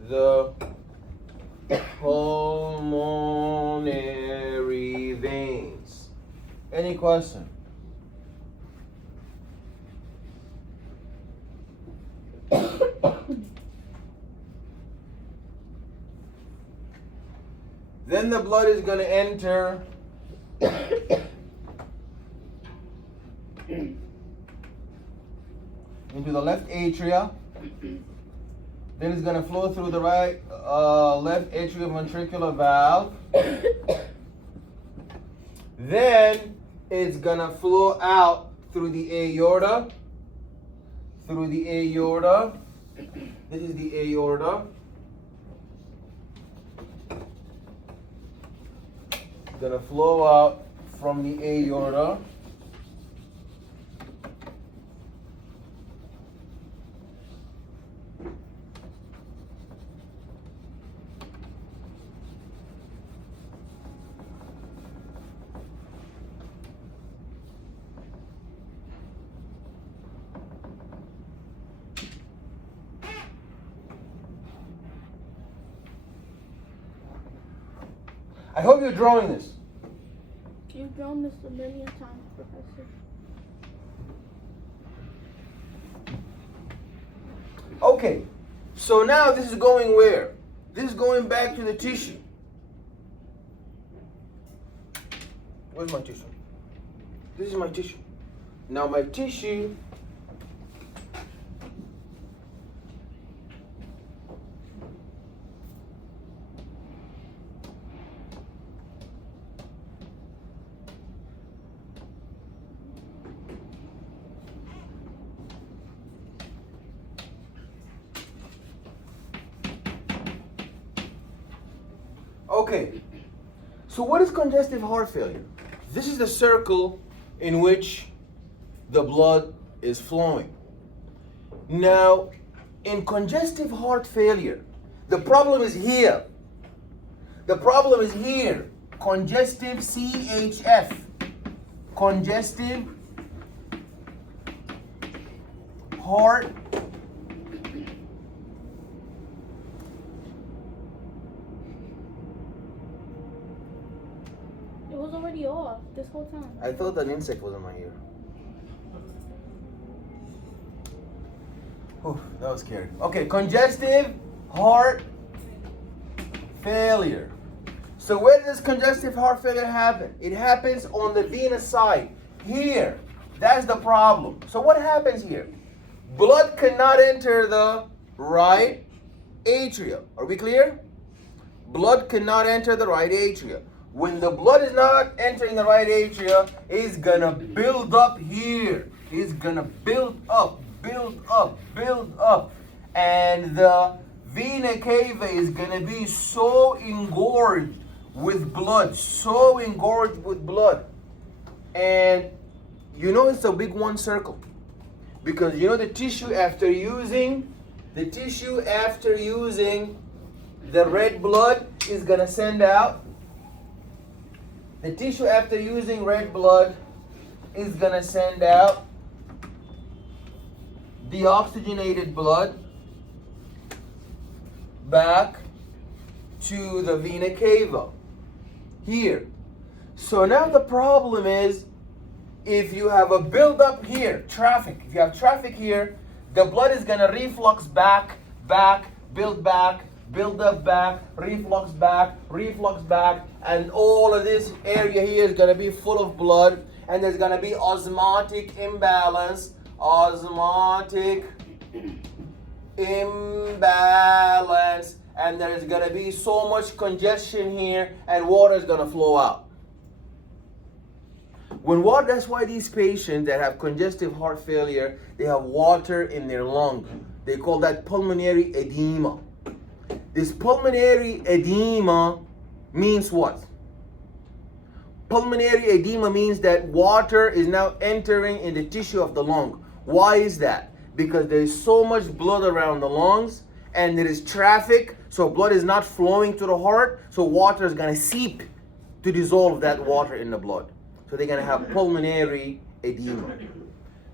the pulmonary veins. Any question? Then the blood is going to enter into the left atria. Then it's going to flow through the left atrioventricular valve. Then It's gonna flow out through the aorta. Through the aorta. This is the aorta. Gonna flow out from the aorta. I hope you're drawing this. You've drawn this a million times, Professor. Okay, so now this is going where? This is going back to the tissue. Where's my tissue? This is my tissue. Now my tissue Okay, so what is congestive heart failure? This is the circle in which the blood is flowing. Now, in congestive heart failure, the problem is here. The problem is here. Congestive CHF. Congestive heart It was already off this whole time. I thought an insect was in my ear. Whew, that was scary. Okay, congestive heart failure. So where does congestive heart failure happen? It happens on the venous side. Here. That's the problem. So what happens here? Blood cannot enter the right atria. Are we clear? Blood cannot enter the right atria. When the blood is not entering the right atria, it's gonna build up here. It's gonna build up, build up, build up. And the vena cava is gonna be so engorged with blood, so engorged with blood. And you know it's a big one circle. Because you know the tissue after using the red blood is gonna send out. The tissue after using red blood is gonna send out deoxygenated blood back to the vena cava here. So now the problem is, if you have a buildup here, traffic, if you have traffic here, the blood is gonna reflux back, build up back, reflux back, and all of this area here is gonna be full of blood, and there's gonna be osmotic imbalance, and there's gonna be so much congestion here, and water is gonna flow out. That's why these patients that have congestive heart failure, they have water in their lung. They call that pulmonary edema. This pulmonary edema means what? Pulmonary edema means that water is now entering in the tissue of the lung. Why is that? Because there is so much blood around the lungs, and there is traffic, so blood is not flowing to the heart, so water is going to seep to dissolve that water in the blood. So they're going to have pulmonary edema.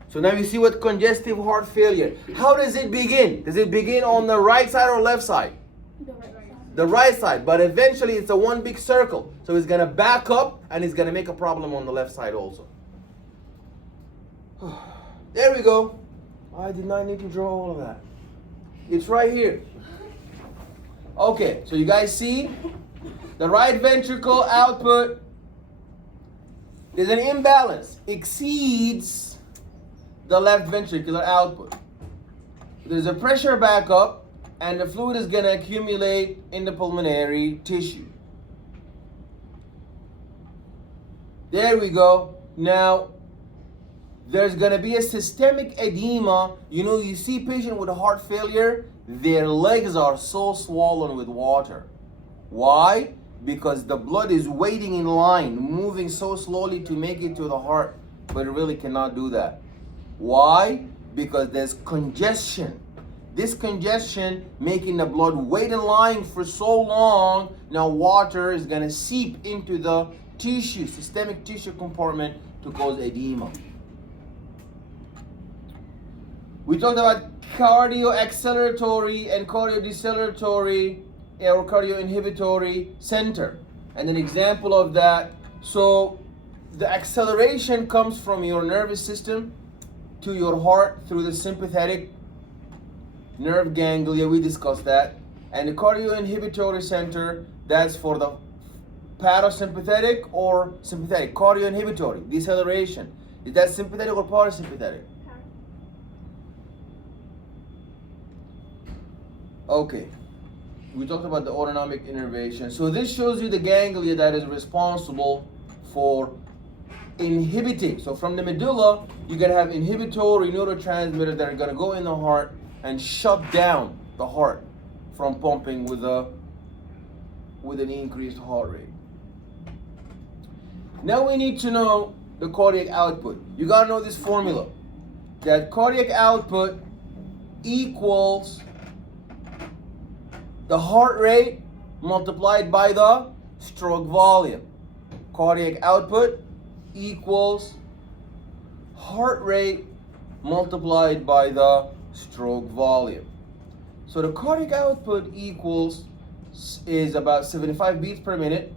So now you see what congestive heart failure. How does it begin? Does it begin on the right side or left side? The right side. The right side, but eventually it's a one big circle. So it's going to back up, and it's going to make a problem on the left side also. There we go. I did not need to draw all of that. It's right here. Okay, so you guys see the right ventricle output, there's an imbalance, exceeds the left ventricular output. There's a pressure backup, and the fluid is going to accumulate in the pulmonary tissue. There we go. Now, there's gonna be a systemic edema. You know, you see patient with heart failure, their legs are so swollen with water. Why? Because the blood is waiting in line, moving so slowly to make it to the heart, but it really cannot do that. Why? Because there's congestion. This congestion making the blood wait in line for so long, now water is gonna seep into the tissue, systemic tissue compartment to cause edema. We talked about cardioacceleratory and cardiodeceleration or cardioinhibitory center. And an example of that, so the acceleration comes from your nervous system to your heart through the sympathetic nerve ganglia, we discussed that. And the cardioinhibitory center, that's for the parasympathetic or sympathetic, cardioinhibitory, deceleration. Is that sympathetic or parasympathetic? Okay, we talked about the autonomic innervation. So this shows you the ganglia that is responsible for inhibiting. So from the medulla, you're gonna have inhibitory neurotransmitters that are gonna go in the heart and shut down the heart from pumping with an increased heart rate. Now we need to know the cardiac output. You gotta know this formula, that cardiac output equals the heart rate multiplied by the stroke volume. Cardiac output equals heart rate multiplied by the stroke volume. So the cardiac output is about 75 beats per minute.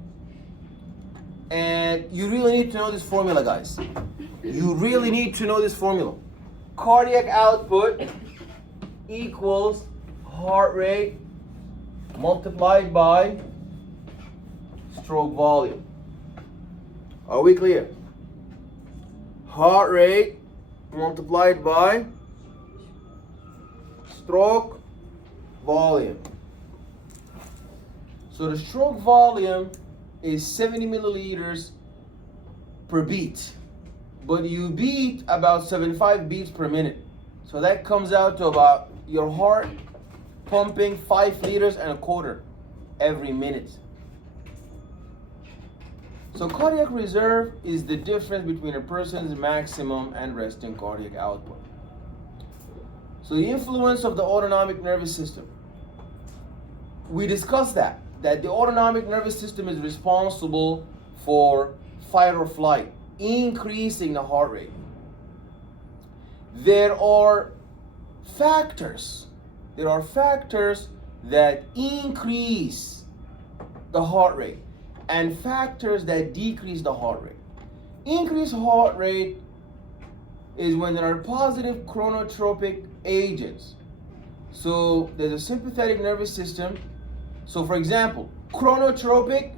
And you really need to know this formula, guys. You really need to know this formula. Cardiac output equals heart rate multiplied by stroke volume. Are we clear? Heart rate multiplied by stroke volume. So the stroke volume is 70 milliliters per beat, but you beat about 75 beats per minute. So that comes out to about your heart pumping 5 liters and a quarter every minute. So cardiac reserve is the difference between a person's maximum and resting cardiac output. So the influence of the autonomic nervous system. We discussed that the autonomic nervous system is responsible for fight or flight, increasing the heart rate. There are factors that increase the heart rate and factors that decrease the heart rate. Increased heart rate is when there are positive chronotropic agents. So there's a sympathetic nervous system. So for example, chronotropic,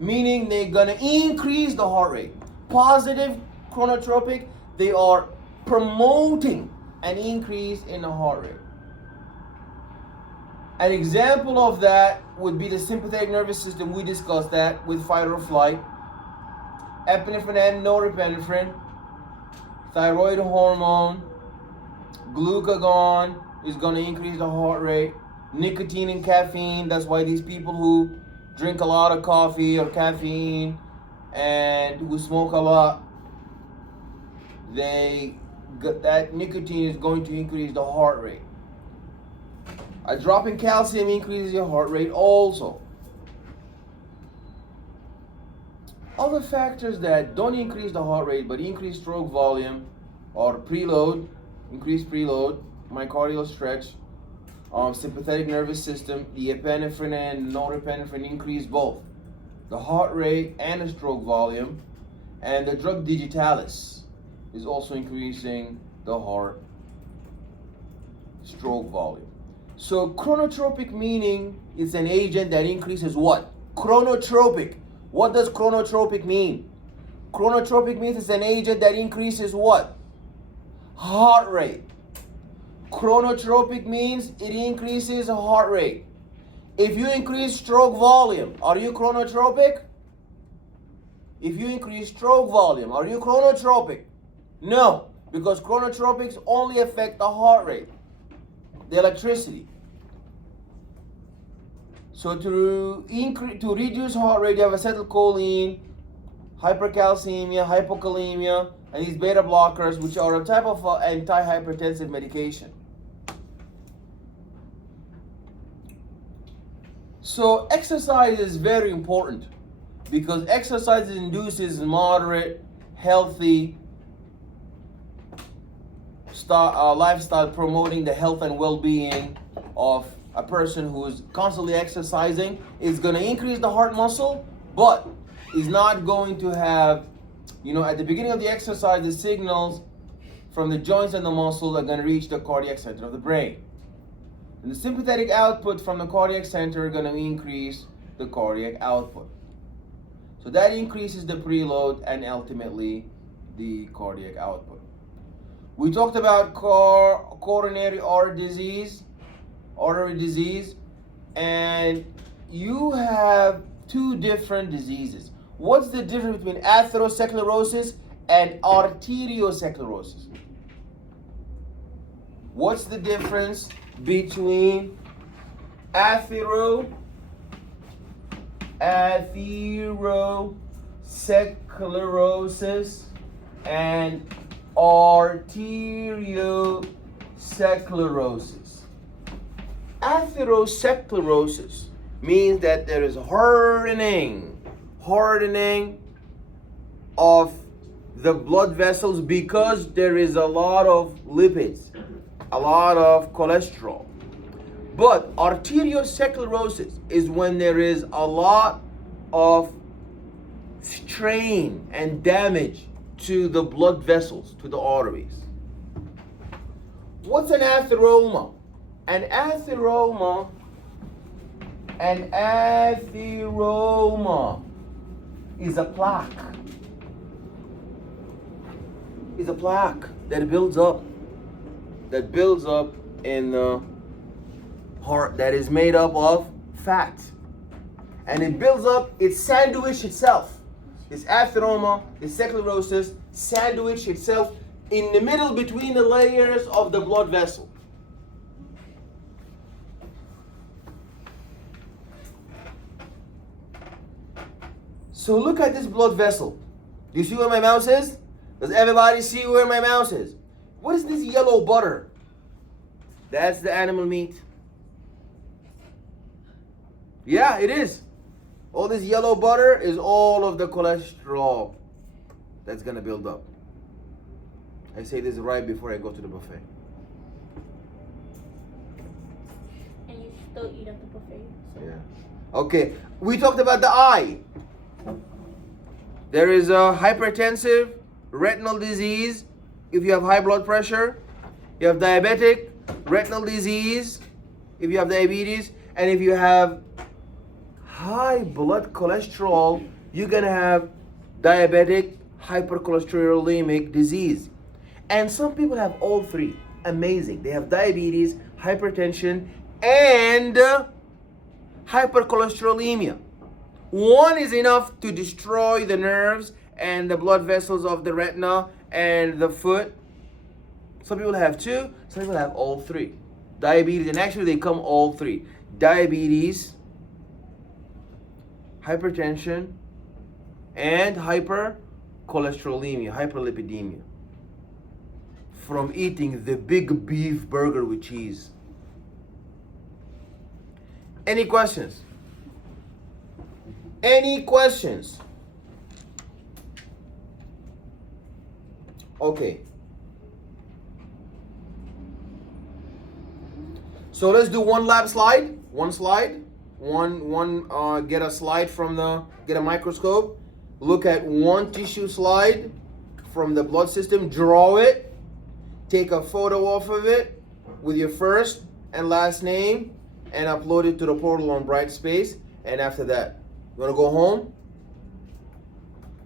meaning they're gonna increase the heart rate. Positive chronotropic, they are promoting an increase in the heart rate. An example of that would be the sympathetic nervous system. We discussed that with fight or flight. Epinephrine and norepinephrine, thyroid hormone, glucagon is going to increase the heart rate. Nicotine and caffeine, that's why these people who drink a lot of coffee or caffeine and who smoke a lot, that nicotine is going to increase the heart rate. A drop in calcium increases your heart rate also. Other factors that don't increase the heart rate but increase stroke volume are preload, increased preload, myocardial stretch, sympathetic nervous system, the epinephrine and norepinephrine increase both the heart rate and the stroke volume, and the drug digitalis is also increasing the heart stroke volume. So chronotropic meaning it's an agent that increases what? Chronotropic. What does chronotropic mean? Chronotropic means it's an agent that increases what? Heart rate. Chronotropic means it increases heart rate. If you increase stroke volume, are you chronotropic? if you increase stroke volume. Are you chronotropic? No, because chronotropics only affect the heart rate, the electricity. So to reduce heart rate, you have acetylcholine, hypercalcemia, hypokalemia, and these beta blockers, which are a type of antihypertensive medication. So exercise is very important because exercise induces moderate, healthy lifestyle, promoting the health and well-being of a person who is constantly exercising. Is going to increase the heart muscle, but is not going to have, at the beginning of the exercise, the signals from the joints and the muscles are going to reach the cardiac center of the brain. And the sympathetic output from the cardiac center are going to increase the cardiac output. So that increases the preload and ultimately the cardiac output. We talked about coronary artery disease, and you have two different diseases. What's the difference between atherosclerosis and arteriosclerosis? What's the difference between atherosclerosis and arteriosclerosis? Atherosclerosis means that there is hardening of the blood vessels because there is a lot of lipids, a lot of cholesterol. But arteriosclerosis is when there is a lot of strain and damage to the blood vessels, to the arteries. What's an atheroma? An atheroma is a plaque. Is a plaque that builds up in the heart, that is made up of fat. And it builds up, it's sandwiched itself. This atheroma, this sclerosis, sandwich itself in the middle between the layers of the blood vessel. So look at this blood vessel. Do you see where my mouse is? Does everybody see where my mouse is? What is this yellow butter? That's the animal meat. Yeah, it is. All this yellow butter is all of the cholesterol that's going to build up. I say this right before I go to the buffet. And you still eat at the buffet. So. Yeah. Okay, we talked about the eye. There is a hypertensive retinal disease if you have high blood pressure. You have diabetic retinal disease if you have diabetes. And if you have high blood cholesterol, you're going to have diabetic hypercholesterolemic disease. And some people have all three. Amazing. They have diabetes, hypertension, and hypercholesterolemia. One is enough to destroy the nerves and the blood vessels of the retina and the foot. Some people have two, some people have all three. Diabetes, and actually they come all three. Diabetes, hypertension, and hypercholesterolemia, hyperlipidemia. From eating the big beef burger with cheese. Any questions? Any questions? Okay. So let's do one lab slide. One slide. Get a slide get a microscope. Look at one tissue slide from the blood system. Draw it. Take a photo off of it with your first and last name and upload it to the portal on Brightspace. And after that, you want to go home?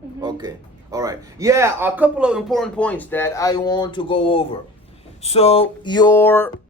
Mm-hmm. Okay. All right. Yeah, a couple of important points that I want to go over. So your